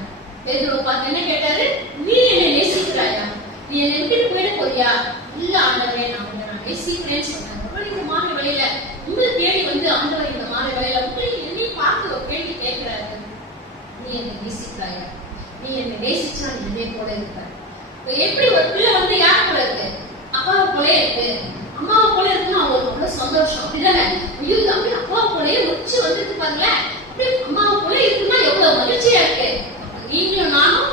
பேதுருவை பார்த்து என்ன கேட்டாரு, நீ என்னை நேசிக்கிறாயா? நீ என்னை விட்டு போயிட போறியா? இல்ல ஆண்டவரே, நான் நேசிக்கிறேன்னு சொன்னாங்க. இந்த மாலை வேளையில உங்களை தேடி வந்து ஆண்டவர் இந்த மாலை வேளையில உங்களை என்னையும் பார்த்து ஒரு கேள்வி கேட்கிறாரு, நீ என்னை நேசிக்கிறாயா? நீ என்ன நேசிச்சா நீ என்னை போல இருக்க. எப்படி ஒரு பிள்ளை வந்து யார் போல இருக்கு, அப்பாவை போலே இருக்கு, அம்மாவை போல இருக்குன்னு அவங்களுக்கு அவ்வளவு சந்தோஷம், அப்படிதானே? ஐயோ அப்படி அப்பாவை போலயே உச்சி வந்துட்டு பாருங்களேன், அப்படி அம்மாவை போல இருக்குன்னா எவ்வளவு மகிழ்ச்சியா இருக்கு. நீங்களும் நானும்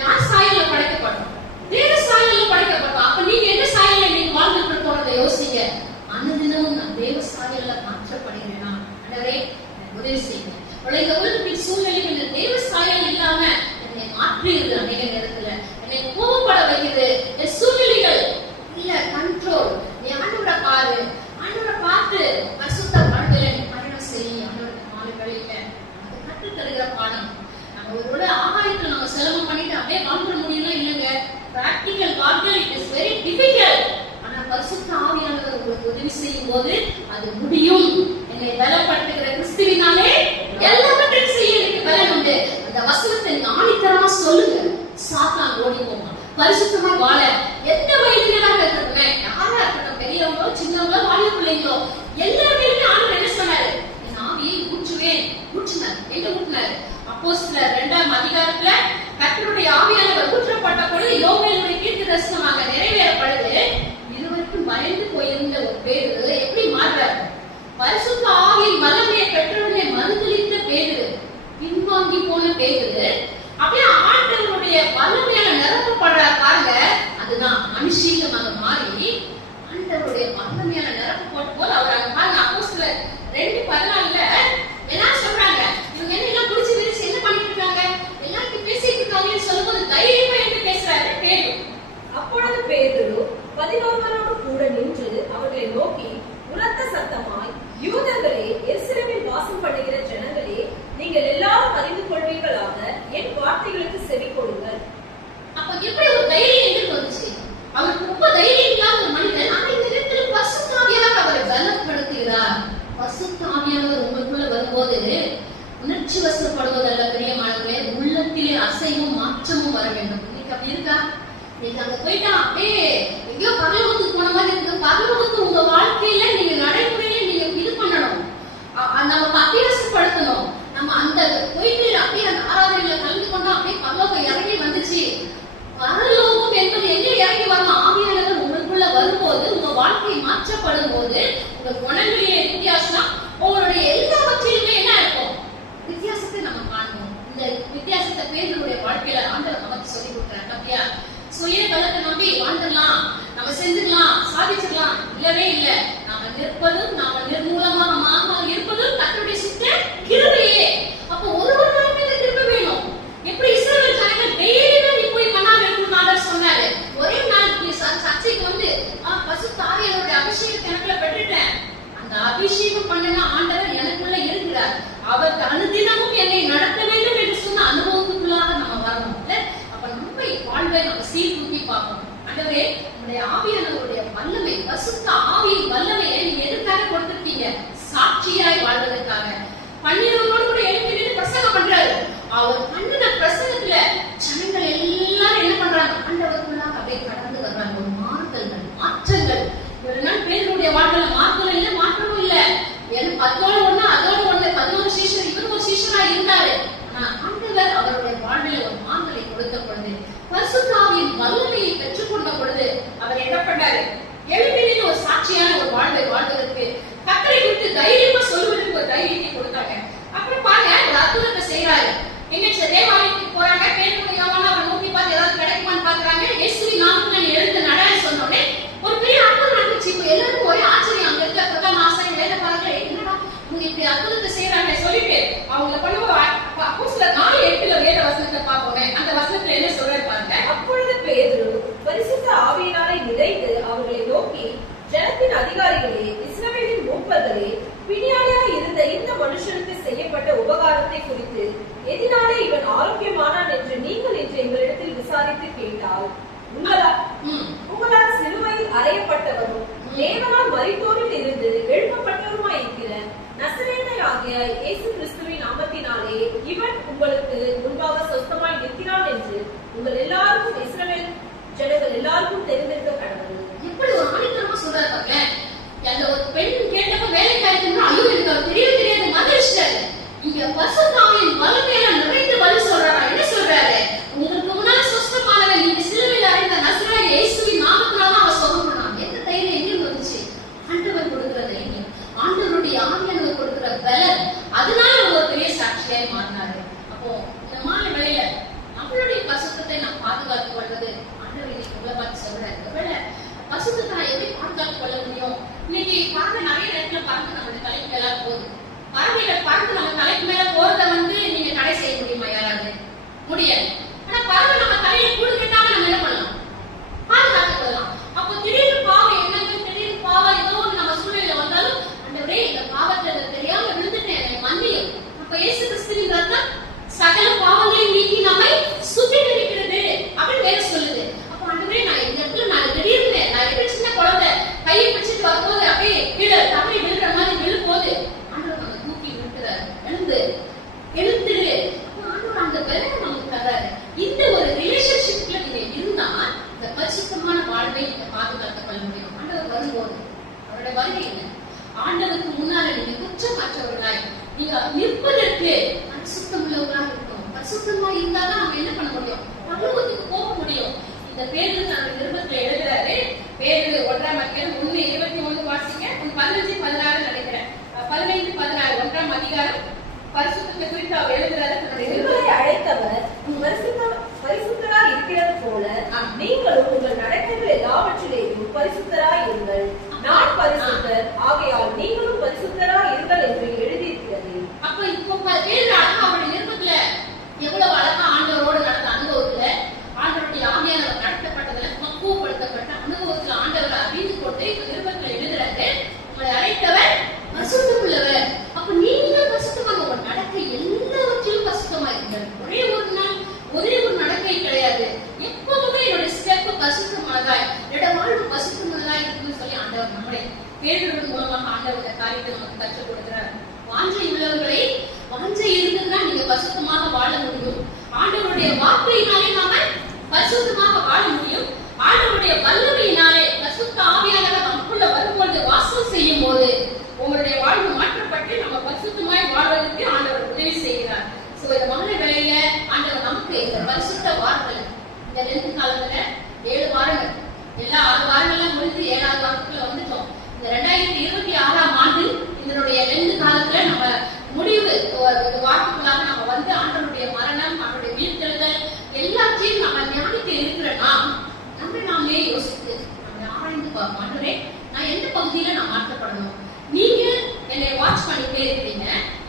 யார் சாயல்ல படைக்கப்பட்டோம், வேற சாயல்ல படைக்கப்பட்டோம். அப்ப நீங்க என்ன சாயல்ல நீங்க வாழ்ந்துட்டு இருக்கோன்றத யோசிங்க. அனுதினமும் நான் தேவ சாயல்ல மாற்றப்படுகிறேனா? ஆண்டவரே உதவி செய்யுங்க. இந்த உலகத்தின் சூழ்நிலையில் இந்த தேவ சாயல் இல்லாம மாற்றிடுது. அநேக நேரத்துல என்னை கோபப்பட வைக்குது என் சூழ்நிலைகள். இல்ல கண்ட்ரோல், நீ ஆண்டவரை பாரு, ஆண்டவரை பார்த்து பரிசுத்த வாழ்க்கையில நீ பயணம் செய்ய. ஆண்டவருக்கு மாலை வேளையில நமக்கு கற்று தருகிற பாடம். நம்ம ஒரு ஆகாயத்துல நம்ம செலவு பண்ணிட்டு அப்படியே வாழ்ந்துட முடியல இல்லைங்க. பிராக்டிகல் வாழ்க்கை இட் இஸ் வெரி டிஃபிகல்ட். ஆனா பரிசுத்த ஆவியானவர் உங்களுக்கு உதவி செய்யும் போது அது முடியும். என்னை பலப்படுத்துகிற கிறிஸ்துவினாலே எல்லாவற்றையும் செய்ய எனக்கு பலன் உண்டு. அந்த வசனத்தை ஆணித்தரமா சொல்லுங்க. சாத்தான் ஓடி போவான். பரிசுத்தமா வாழ எந்த வயதினராக இருக்கட்டும், யாரா இருக்கட்டும், பெரியவங்களோ சின்னவங்களோ வாலிப பிள்ளைங்களோ, எல்லாருமே ஆண்டவர் என்ன சொன்னாரு, என் ஆவியை ஊற்றுவேன். ஊற்றினார். எங்க ஊற்றினாரு? அப்போஸ்தலர் 2ஆம் அதிகாரத்துல கர்த்தருடைய ஆவியானவர் ஊற்றப்பட்ட பொழுது யோவேலுடைய தீர்க்கதரிசனமாக நிறைவேறப்படுது. இருவருக்கும் பயந்து போயிருந்த ஒரு பேரு எப்படி மாறுறாரு? பரிசுத்த ஆவியின் வல்லமையை பெற்றவுடனே மறுதலித்த பேரு, பின்வாங்கி போன பேரு, அப்படியே ஆண்டவருடைய வல்லமையால நிரப்பப்படுறார் பாருங்க. அதுதான் அபிஷேகமாக மாறி ஆண்டவருடைய வல்லமையால நிரப்பப்பட்ட போது அவர் அங்க பாருங்க. அப்போஸ்தலர் 2:14 என்ன சொல்றாங்க, இவங்க என்ன குடிச்சு விரிச்சு என்ன பண்ணிட்டு இருக்காங்க, எல்லாருக்கும் பேசிட்டு இருக்காங்கன்னு சொல்லும்போது தைரியமா எப்படி பேசுறாரு பேரு. அப்பொழுது பேதுரு 11 கூட நின்று அவர்களை நோக்கி உரத்த சத்தமாய், யூதர்களே, எருசலேமில் வாசம் பண்ணுகிற ஜனங்களே, நீங்கள் எல்லாரும் அறிந்து கொள்வீர்களாக என் வார்த்தைகளுக்கு செவி கொடுங்கள். அப்ப எப்படி ஒரு தைரியம் எங்க வந்துச்சு? அவருக்கு ரொம்ப தைரியம் இல்லாத ஒரு மனிதன் அந்த இடத்துல பரிசுத்த ஆவியானவர் அவரை பலப்படுத்துகிறார். பரிசுத்த ஆவியானவர் உங்களுக்குள்ள வரும்போது உணர்ச்சி வசப்படுவதல்ல பிரியமானவர்களே, உள்ளத்திலே அசைவும் மாற்றமும் வர வேண்டும். இன்னைக்கு அப்படி இருக்கா? நீங்க அங்க போயிட்டா அப்படியே எங்கேயோ பரலோகத்துக்கு போன மாதிரி இருக்கு. பரலோகத்துக்கு உங்க வாழ்க்கையில நீங்க நடைமுறையில நீங்க இது பண்ணணும், நம்ம அபியாசப்படுத்தணும். நம்ம அந்த போயிட்டு அப்படியே அந்த ஆராதனையில கலந்து கொண்டோம், அப்படியே பரலோகம் இறங்கி வந்துச்சு. பரலோகம் என்ற வாழ்ந்துடலாம், நம்ம செஞ்சிடலாம், சாதிச்சிடலாம். இல்லவே இல்ல. நாம நிற்பதும், நாம நிர்மூலமாக இருப்பதும் கர்த்தருடைய சித்த கிருபையே. அப்போ ஒரு நாளுமே இந்த கிருபை வேணும். எப்படி இஸ்ரவேல் ஜனங்கள் டெய்லி நீ போய் மன்னாவை எடுக்கணும்னு ஆண்டவர் சொன்னாரு. ஒரே நாள் சர்ச்சைக்கு வந்து பரிசுத்த ஆவியானவருடைய அபிஷேகத்தை எனக்குள்ள பெற்றுட்டேன். அந்த அபிஷேகம் பண்ணின ஆண்டவர் எனக்குள்ள இருக்கிறார். அவர் அனுதினமும் என்னை நடத்த வேண்டும் என்று சொன்ன அனுபவத்துக்குள்ளாக நம்ம வரணும். அப்ப நம்ம வாழ்வை நம்ம சீர்தூக்கி பார்க்கணும். ஆண்டவரே, உங்களுடைய ஆவியானவருடைய வல்லமை, பரிசுத்த ஆவியின் வல்லமையை நீங்க எதுக்காக கொடுத்திருக்கீங்க? சாட்சியாய் வாழ்வதற்காக. பன்னிரவோடு கூட எழுந்து பிரசங்கம் பண்றாரு. அவர் பண்ணின பிரசங்கத்துல ஜனங்கள் எல்லாரும் என்ன பண்றாங்க? ஆண்டவருக்குள்ளாக அப்படியே கடந்து வர்றாங்க. ஒரு மாறுதல்கள், மாற்றங்கள். ஒரு நாள் பேருடைய வாழ்க்கையில மாற்றம் இல்ல, மாற்றமும் இல்ல. அதோட ஒண்ணு 11 சீஷர், இவரும் ஒரு சீஷரா இருந்தாரு. ஆனா ஆண்டவர் அவருடைய வாழ்வில ஒரு மாறுதலை கொடுத்த பொழுது, பரிசுத்த ஆவியின் வல்லமையை பெற்றுக் கொண்ட பொழுது அவர் என்ன பண்ணாரு? எழுப்பினின் ஒரு சாட்சியான ஒரு வாழ்வை வாழ்வதற்கு, கர்த்தரை குறித்து தைரியமா சொல்வதற்கு ஒரு தைரியத்தை கொடுத்தாங்க. அப்புறம் பாருங்க, ஒரு அற்புதத்தை செய்யறாரு. எங்க தேவாலயத்துக்கு போறாங்க, பேருடைய அவன் நோக்கி பார்த்து ஏதாவது கிடைக்குமான்னு பாக்குறாங்க. இயேசுவின் நாமத்துல நீ எழுந்து நடன்னு சொன்னோடனே ஒரு பெரிய அற்புதம் நடந்துச்சு. இப்ப எல்லாருக்கும் ஒரே ஆச்சரியம். அங்க இருக்க பிரதான ஆசாரியர் வேலை பாருங்க, என்னடா இவங்க இப்படி அற்புதத்தை செய்யறாங்க சொல்லிட்டு அவங்க பண்ணுவோம். அப்போஸ்தலர் 4:8 வேத வசனத்தை பார்ப்போமே. அந்த வசனத்துல என்ன சொல்றாரு பாருங்க. அப்பொழுது பேதுரு பரிசுத்த ஆவியினாலே நிறைந்து அவர்களை நோக்கி, ஜனத்தின் அதிகாரிகளே, இஸ்ரவேலின் மூப்பர்களே, பிணியாளியாய் இருந்த இந்த மனுஷனுக்கு செய்யப்பட்ட உபகாரத்தை குறித்து எதினாலே இவன் ஆரோக்கியமானான் என்று நீங்கள் இன்று எங்களிடத்தில் விசாரித்து கேட்டால், உங்களால் சிலுவையில் அறையப்பட்டவரும் தேவனால் மரித்தோரில் இருந்து எழுப்பப்பட்டவருமாய் இருக்கிற நசரேயனாகிய இயேசு கிறிஸ்துவின் நாமத்தினாலே இவன் உங்களுக்கு முன்பாக சொஸ்தமாய் நிற்கிறான் என்று உங்கள் எல்லாருக்கும், இஸ்ரவேல் ஜனங்கள் எல்லாருக்கும் தெரிந்திருக்க கடவுள். இப்படி ஒரு ஆணித்தரமா சொல்றாரு. அந்த ஒரு பெண் கேட்டப்ப வேலைக்காரங்க ஐயோ எனக்கு அவர் தெரியாது மதிச்சிட்டாரு. இங்க பரிசுத்த ஆவியின் வல்லமையில நிறைந்து பதில் சொல்றாரா? என்ன சொல்றாரு? உங்களுக்கு முன்னால சுஸ்தமானவன் நீங்க சிலுவையில் அறைந்த நசரேயனாகிய இயேசுவின் நாமத்தினால அவர் சொல்லணும். எந்த தைரியம் எங்க வந்துச்சு? ஆண்டவர் கொடுக்கிற தைரியம், ஆண்டவருடைய ஆவியானவர் கொடுக்கிற பலன். அதனால ஒரு பெரிய சாட்சியாய் மாறினாரு. அப்போ இந்த மாலை வேளையில நம்மளுடைய பரிசுத்தத்தை நாம் பாதுகாத்துக் கொள்வது ஆண்டவர் இன்னைக்கு உங்களை பார்த்து சொல்றாரு. பரிசுத்தத்தை நான் எப்படி பாதுகாத்துக் கொள்ள முடியும்? இன்னைக்கு பறவை நிறைய நேரத்துல பறந்து நம்மளுடைய தலைக்கு மேல போகுது. பறவைகள் பறந்து நம்ம தலைக்கு மேல போறத நீங்க தடை செய்ய முடியுமா? யாராவது முடியாது. ஆனா பறவை நம்ம தலையில கூடு கட்டாம நம்ம என்ன பண்ணலாம்? பாதுகாத்துக் கொள்ளலாம். அப்போ திடீர்னு பாவம் என்னங்க, திடீர்னு பாவம் ஏதோ நம்ம சூழ்நிலை வந்தாலும், ஆண்டவரே இந்த பாவத்தை தெரியாம விழுந்துட்டேன், என்னை மன்னியும். அப்ப இயேசு கிறிஸ்துவின் ரத்தம் சகல பாவங்களையும் நீக்கி நம்மை சுத்திகரிக்கிறது அப்படின்னு வேற சொல்லுது. அப்ப ஆண்டவரே நான் இந்த இடத்துல நான் திடீர்னு நான் எப்படி சின்ன குழந்தை கையை பிடிச்சிட்டு வரும்போது அப்படியே கீழே தவறி விழுற மாதிரி விழும்போது ஆண்டவர் நம்ம தூக்கி விட்டுறாரு. எழுந்துரு. ஆண்டவர் அந்த பலனை நமக்கு தர்றாரு. இந்த ஒரு ரிலேஷன்ஷிப்ல நீங்க இருந்தா இந்த பரிசுத்தமான வாழ்வை நீங்க பாதுகாத்துக் கொள்ள முடியும். ஆண்டவர் வரும்போது அவருடைய வருகை இல்லை. ஆண்டவருக்கு முன்னால நீங்க குற்றமற்றவர்களாய் நீங்க நிற்பதற்கு பரிசுத்தம் உள்ளவர்களாக இருக்கணும். பரிசுத்தமா இருந்தாதான் நம்ம என்ன பண்ண முடியும்? பரலோகத்துக்கு போக முடியும். இந்த பேரு நம்ம நிருபத்துல எழுதுறாரு. பேரு 1ஆம் அதிகாரம் 1:21 வாசிங்க. 15-16 நினைக்கிறேன். 15-16 1ஆம் அதிகாரம் பரிசுத்தத்தை குறித்து அவர் எழுதுறாரு. உங்களை அழைத்தவர் பரிசுத்தராய் இருக்கிறது போல நீங்களும் உங்கள் நடக்கைகள் எல்லாவற்றிலேயும் பரிசுத்தராய் இருங்கள். நான் பரிசுத்தர், ஆகையால் நீங்களும் பரிசுத்தராய் இருங்கள் என்று எழுதியிருக்கிறது. அப்ப இப்போ பேரு அவருடைய நிருபத்துல எவ்வளவு அழகா ஆண்டவரோடு நடந்த அனுபவத்துல, ஆண்டவருடைய ஆவியானவர் நடத்தப்பட்டதுல, பக்குவப்படுத்தப்பட்ட அனுபவத்துல ஆண்டவரை அறிந்து கொண்டு இப்ப நிருபத்துல எழுதுறாரு. உங்களை அழைத்தவர் பரிசுத்தம் உள்ளவர். அப்ப நீங்க பரிசுத்தமாக உங்க நடக்கை எல்லாவற்றிலும் பரிசுத்தமா இருக்கிறது. ஒரே ஒரு நாள் ஒரே ஒரு நடக்கை கிடையாது. எப்பவுமே என்னோட ஸ்டெப் பரிசுத்தமானதாய், என்னோட வாழ்வு பரிசுத்தமானதாய் இருக்குன்னு சொல்லி ஆண்டவர் நம்முடைய பேருடன் மூலமாக ஆண்டவருடைய காரியத்தை நமக்கு கற்றுக் கொடுக்கிறார். வாஞ்சை உள்ளவர்களை, வாஞ்சை இருந்ததுன்னா நீங்க பரிசுத்தமாக வாழ முடியும். ஆண்டவருடைய வார்த்தையினாலே நாம பரிசுத்தமாக வாழ முடியும். ஆண்டவருடைய வல்லமையினாலே பரிசுத்த ஆவியானவர் நமக்குள்ள வரும்போது, வாசம் செய்யும் போது உங்களுடைய வாழ்வு மாற்றப்பட்டு நம்ம பரிசுத்தமாய் வாழ்வதற்கு ஆண்டவர் உதவி செய்கிறார். சோ இந்த மாலை வேளையில ஆண்டவர் நமக்கு இந்த பரிசுத்த வார்த்தை, இந்த 2 காலத்துல 7 வாரங்கள், எல்லா 6 வாரங்கள்லாம் முடிஞ்சு 7ஆவது வாரத்துக்குள்ள வந்துட்டோம். இந்த 2026ஆம் ஆண்டு இதனுடைய 2 காலத்துல நம்ம முடிவு வார்த்தைகளாக நம்ம வந்து ஆண்டவருடைய மரணம், அவருடைய உயிர்த்தெழுதல் எல்லாத்தையும் நம்ம ஞானித்து இருக்கிறோம்னா நம்ம நாமே ஆண்டவரே நான் எந்த பகுதியில நான் மாற்றப்படணும்? நீங்க என்னை வாட்ச் பண்ணிட்டே இருக்கிறீங்க,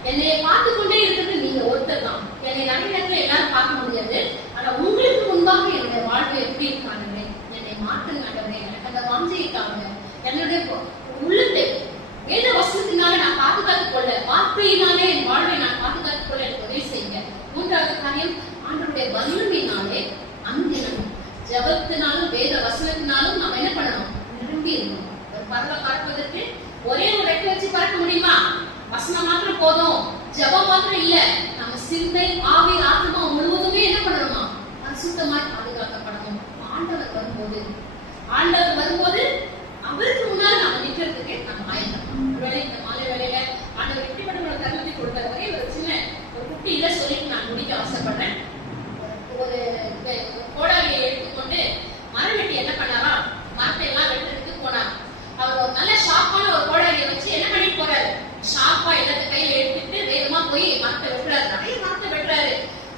என்னை பார்த்து கொண்டே இருக்கிறது நீங்க ஒருத்தர் தான். என்னை நிறைய நேரத்துல எல்லாரும் பார்க்க முடியாது, ஆனா உங்களுக்கு முன்பாக என்னுடைய வாழ்க்கை எப்படி இருக்காங்க, என்னை மாற்றுங்க ஆண்டவரே. எனக்கு அந்த வாஞ்சைக்காக என்னுடைய உள்ளத்தை வேத வசனத்தினால நான் பாதுகாத்துக் கொள்ள, வார்த்தையினாலே என் வாழ்வை நான் பாதுகாத்துக் கொள்ள எனக்கு உதவி செய்யுங்க. மூன்றாவது காரியம், ஆண்டவருடைய வல்லமையினாலே அந்தினம் ஜபத்தினாலும் வேத வசனத்தினாலும் நம்ம என்ன பண்ணணும்? நிரம்பி இருக்கணும். ஒரு பறவை பறப்பதற்கு ஒரே ஒரு ரெட்டை வச்சு பறக்க முடியுமா? வசனம் மாத்திரம் போதும், ஜபம் மாத்திரம் இல்ல. நம்ம சிந்தை ஆவி ஆத்மா முழுவதுமே என்ன பண்ணணுமா? பரிசுத்தமாய் பாதுகாக்கப்படணும். ஆண்டவர் வரும்போது அவருக்கு முன்னால் நம்ம நிக்கிறதுக்கு நம்ம ஆயத்தம். ஒருவேளை இந்த மாலை வேலையில ஆண்டவர் எப்படிப்பட்ட ஒரு தருணத்தை கொடுத்தார். ஒரே ஒரு சின்ன ஒரு குட்டி இதை சொல்லிட்டு நான் முடிக்க ஆசைப்படுறேன். ஒரு கோடாலியை எடுத்துக்கொண்டு மரம் வெட்டி என்ன பண்ணாரா, மரத்தை எல்லாம் வெட்டுறதுக்கு போனார். அவர் ஒரு நல்ல ஷார்ப்பான ஒரு கோடாலியை வச்சு என்ன பண்ணிட்டு போறாரு, ஷார்ப்பா எல்லாத்த கையில எடுத்துட்டு வேகமா போய் மரத்தை வெட்டுறாரு. நிறைய மரத்தை வெட்டுறாரு,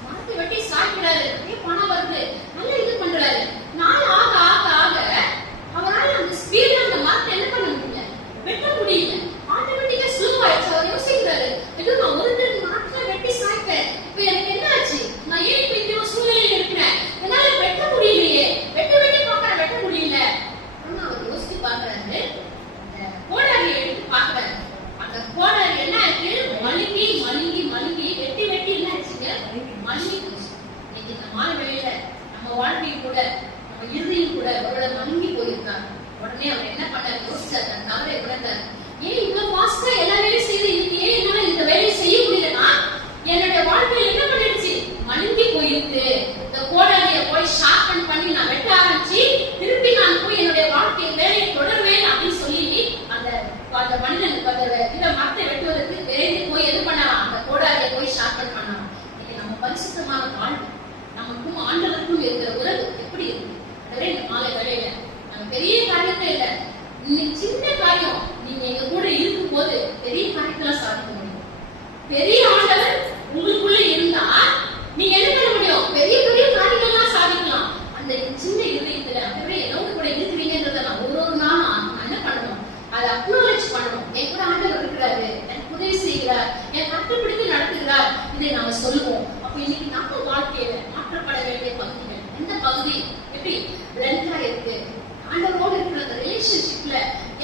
மரத்தை வெட்டி சாய்க்கிறாரு, நிறைய பணம் வருது, நல்ல இது பண்றாரு. நாள் ஆக ஆக ஆக அவரால் அந்த ஸ்பீட்ல அந்த மரத்தை என்ன பண்ண முடியல, வெட்ட முடியல. ஆட்டோமேட்டிக்கா ஸ்லோ ஆயிடுச்சு. அவர் யோசிக்கிறாரு, ஏதோ நான் ஒரு மரத்துல வெட்டி சாய்ப்பேன், இப்ப எனக்கு என்ன ஆச்சு, நான் ஏன் இப்ப இந்த ஒரு சூழ்நிலையில இருக்கிறேன், என்னால வெட்ட முடியலையே, வெட்டி பார்க்கறேன், வெட்ட முடியல. ஆனா அவர் யோசிச்சு பாக்குறாரு, அந்த கோடாலியை எடுத்து பாக்குறாரு. அந்த கோடாலி என்ன ஆச்சு, மழுங்கி மழுங்கி மழுங்கி வெட்டி வெட்டி என்ன ஆச்சுங்க, மழுங்கி போச்சு. இன்னைக்கு இந்த மாலை வேளையில நம்ம வாழ்க்கையும் கூட நம்ம இறுதியும் கூட அவரோட மழுங்கி போயிருக்காங்க. உடனே அவர் என்ன பண்ணாரு, யோசிச்சார், தன் தவறை உணர்ந்தார். ஏன் இவ்வளவு ஃபாஸ்டா எல்லா வேலையும் செய்து இன்னைக்கு ஏன் என்னால இந்த வேலையை செய்ய முடியலன்னா, என்னுடைய வாழ்க்கையில என்ன பண்ணிடுச்சு, மழுங்கி போயிருக்கு. இந்த கோடாலியை போய் ஷார்பன் பண்ணி நான் வெட்ட ஆரம்பிச்சு திருப்பி நான் போய் என்னுடைய வாழ்க்கையை வேலையை தொடர்வேன் அப்படின்னு சொல்லி அந்த மனிதனுக்கு அந்த இதை மரத்தை வெட்டுவதற்கு விரைந்து போய் எது பண்ணலாம், அந்த கோடாலியை போய் ஷார்பன் பண்ணலாம். இன்னைக்கு நம்ம பரிசுத்தமான வாழ்வு, நமக்கும் ஆண்டவருக்கும் இருக்கிற உறவு எப்படி இருக்கு? அதே இந்த மாலை வேலையில நம்ம பெரிய காரியத்தை இல்ல, இன்னைக்கு சின்ன காரியம் நீங்க எங்க கூட இருக்கும் போது பெரிய காரியத்தெல்லாம் சாதிக்க முடியும். பெரிய ஆண்டவர் உங்களுக்குள்ள இருந்தா நீங்க என்ன பண்ண முடியும், பெரிய பெரிய காரியங்கள்லாம் சாதிக்கலாம். அந்த சின்ன இதயத்துல அப்படியே என்னோட கூட இருக்கிறீங்கன்றத நான் ஒரு நாள் நான் என்ன பண்ணணும், அதை அக்னாலேஜ் பண்ணணும். என் கூட ஆண்டவர் இருக்கிறாரு, எனக்கு உதவி செய்கிறார், என் கட்டுப்பிடித்து நடத்துகிறார், இதை நாம சொல்லுவோம். அப்ப இன்னைக்கு நம்ம வாழ்க்கையில மாற்றப்பட வேண்டிய பகுதிகள் எந்த பகுதி, எப்படி பிளண்டா இருக்கு, ஆண்டவரோடு இருக்கிற அந்த ரிலேஷன்ஷிப்ல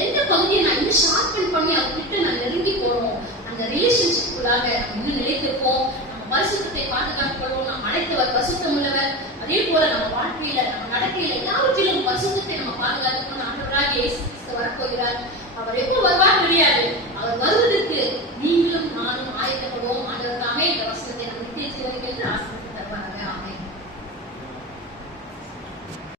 எந்த பகுதியை நான் இன்னும் ஷார்பன் பண்ணி அவர்கிட்ட நான் நெருங்கி போறோம், அந்த ரிலேஷன்ஷிப்புக்குள்ளாக நம்ம இன்னும் நிலைத்திருப்போம். நம்ம பரிசுத்தத்தை பாதுகாத்துக் கொள்வோம். நாம் அழைத்தவர் பரிசுத்தம் உள்ளவர். அதே போல நம்ம வாழ்க்கையில நம்ம நடக்கையில எல்லாவற்றிலும் பரிசுத்தத்தை நம்ம பாதுகாத்துக்கணும். ஆண்டவராக இயேசு கிறிஸ்து வரப்போகிறார். அவர் எப்போ வருவார் தெரியாது. அவர் வருவதற்கு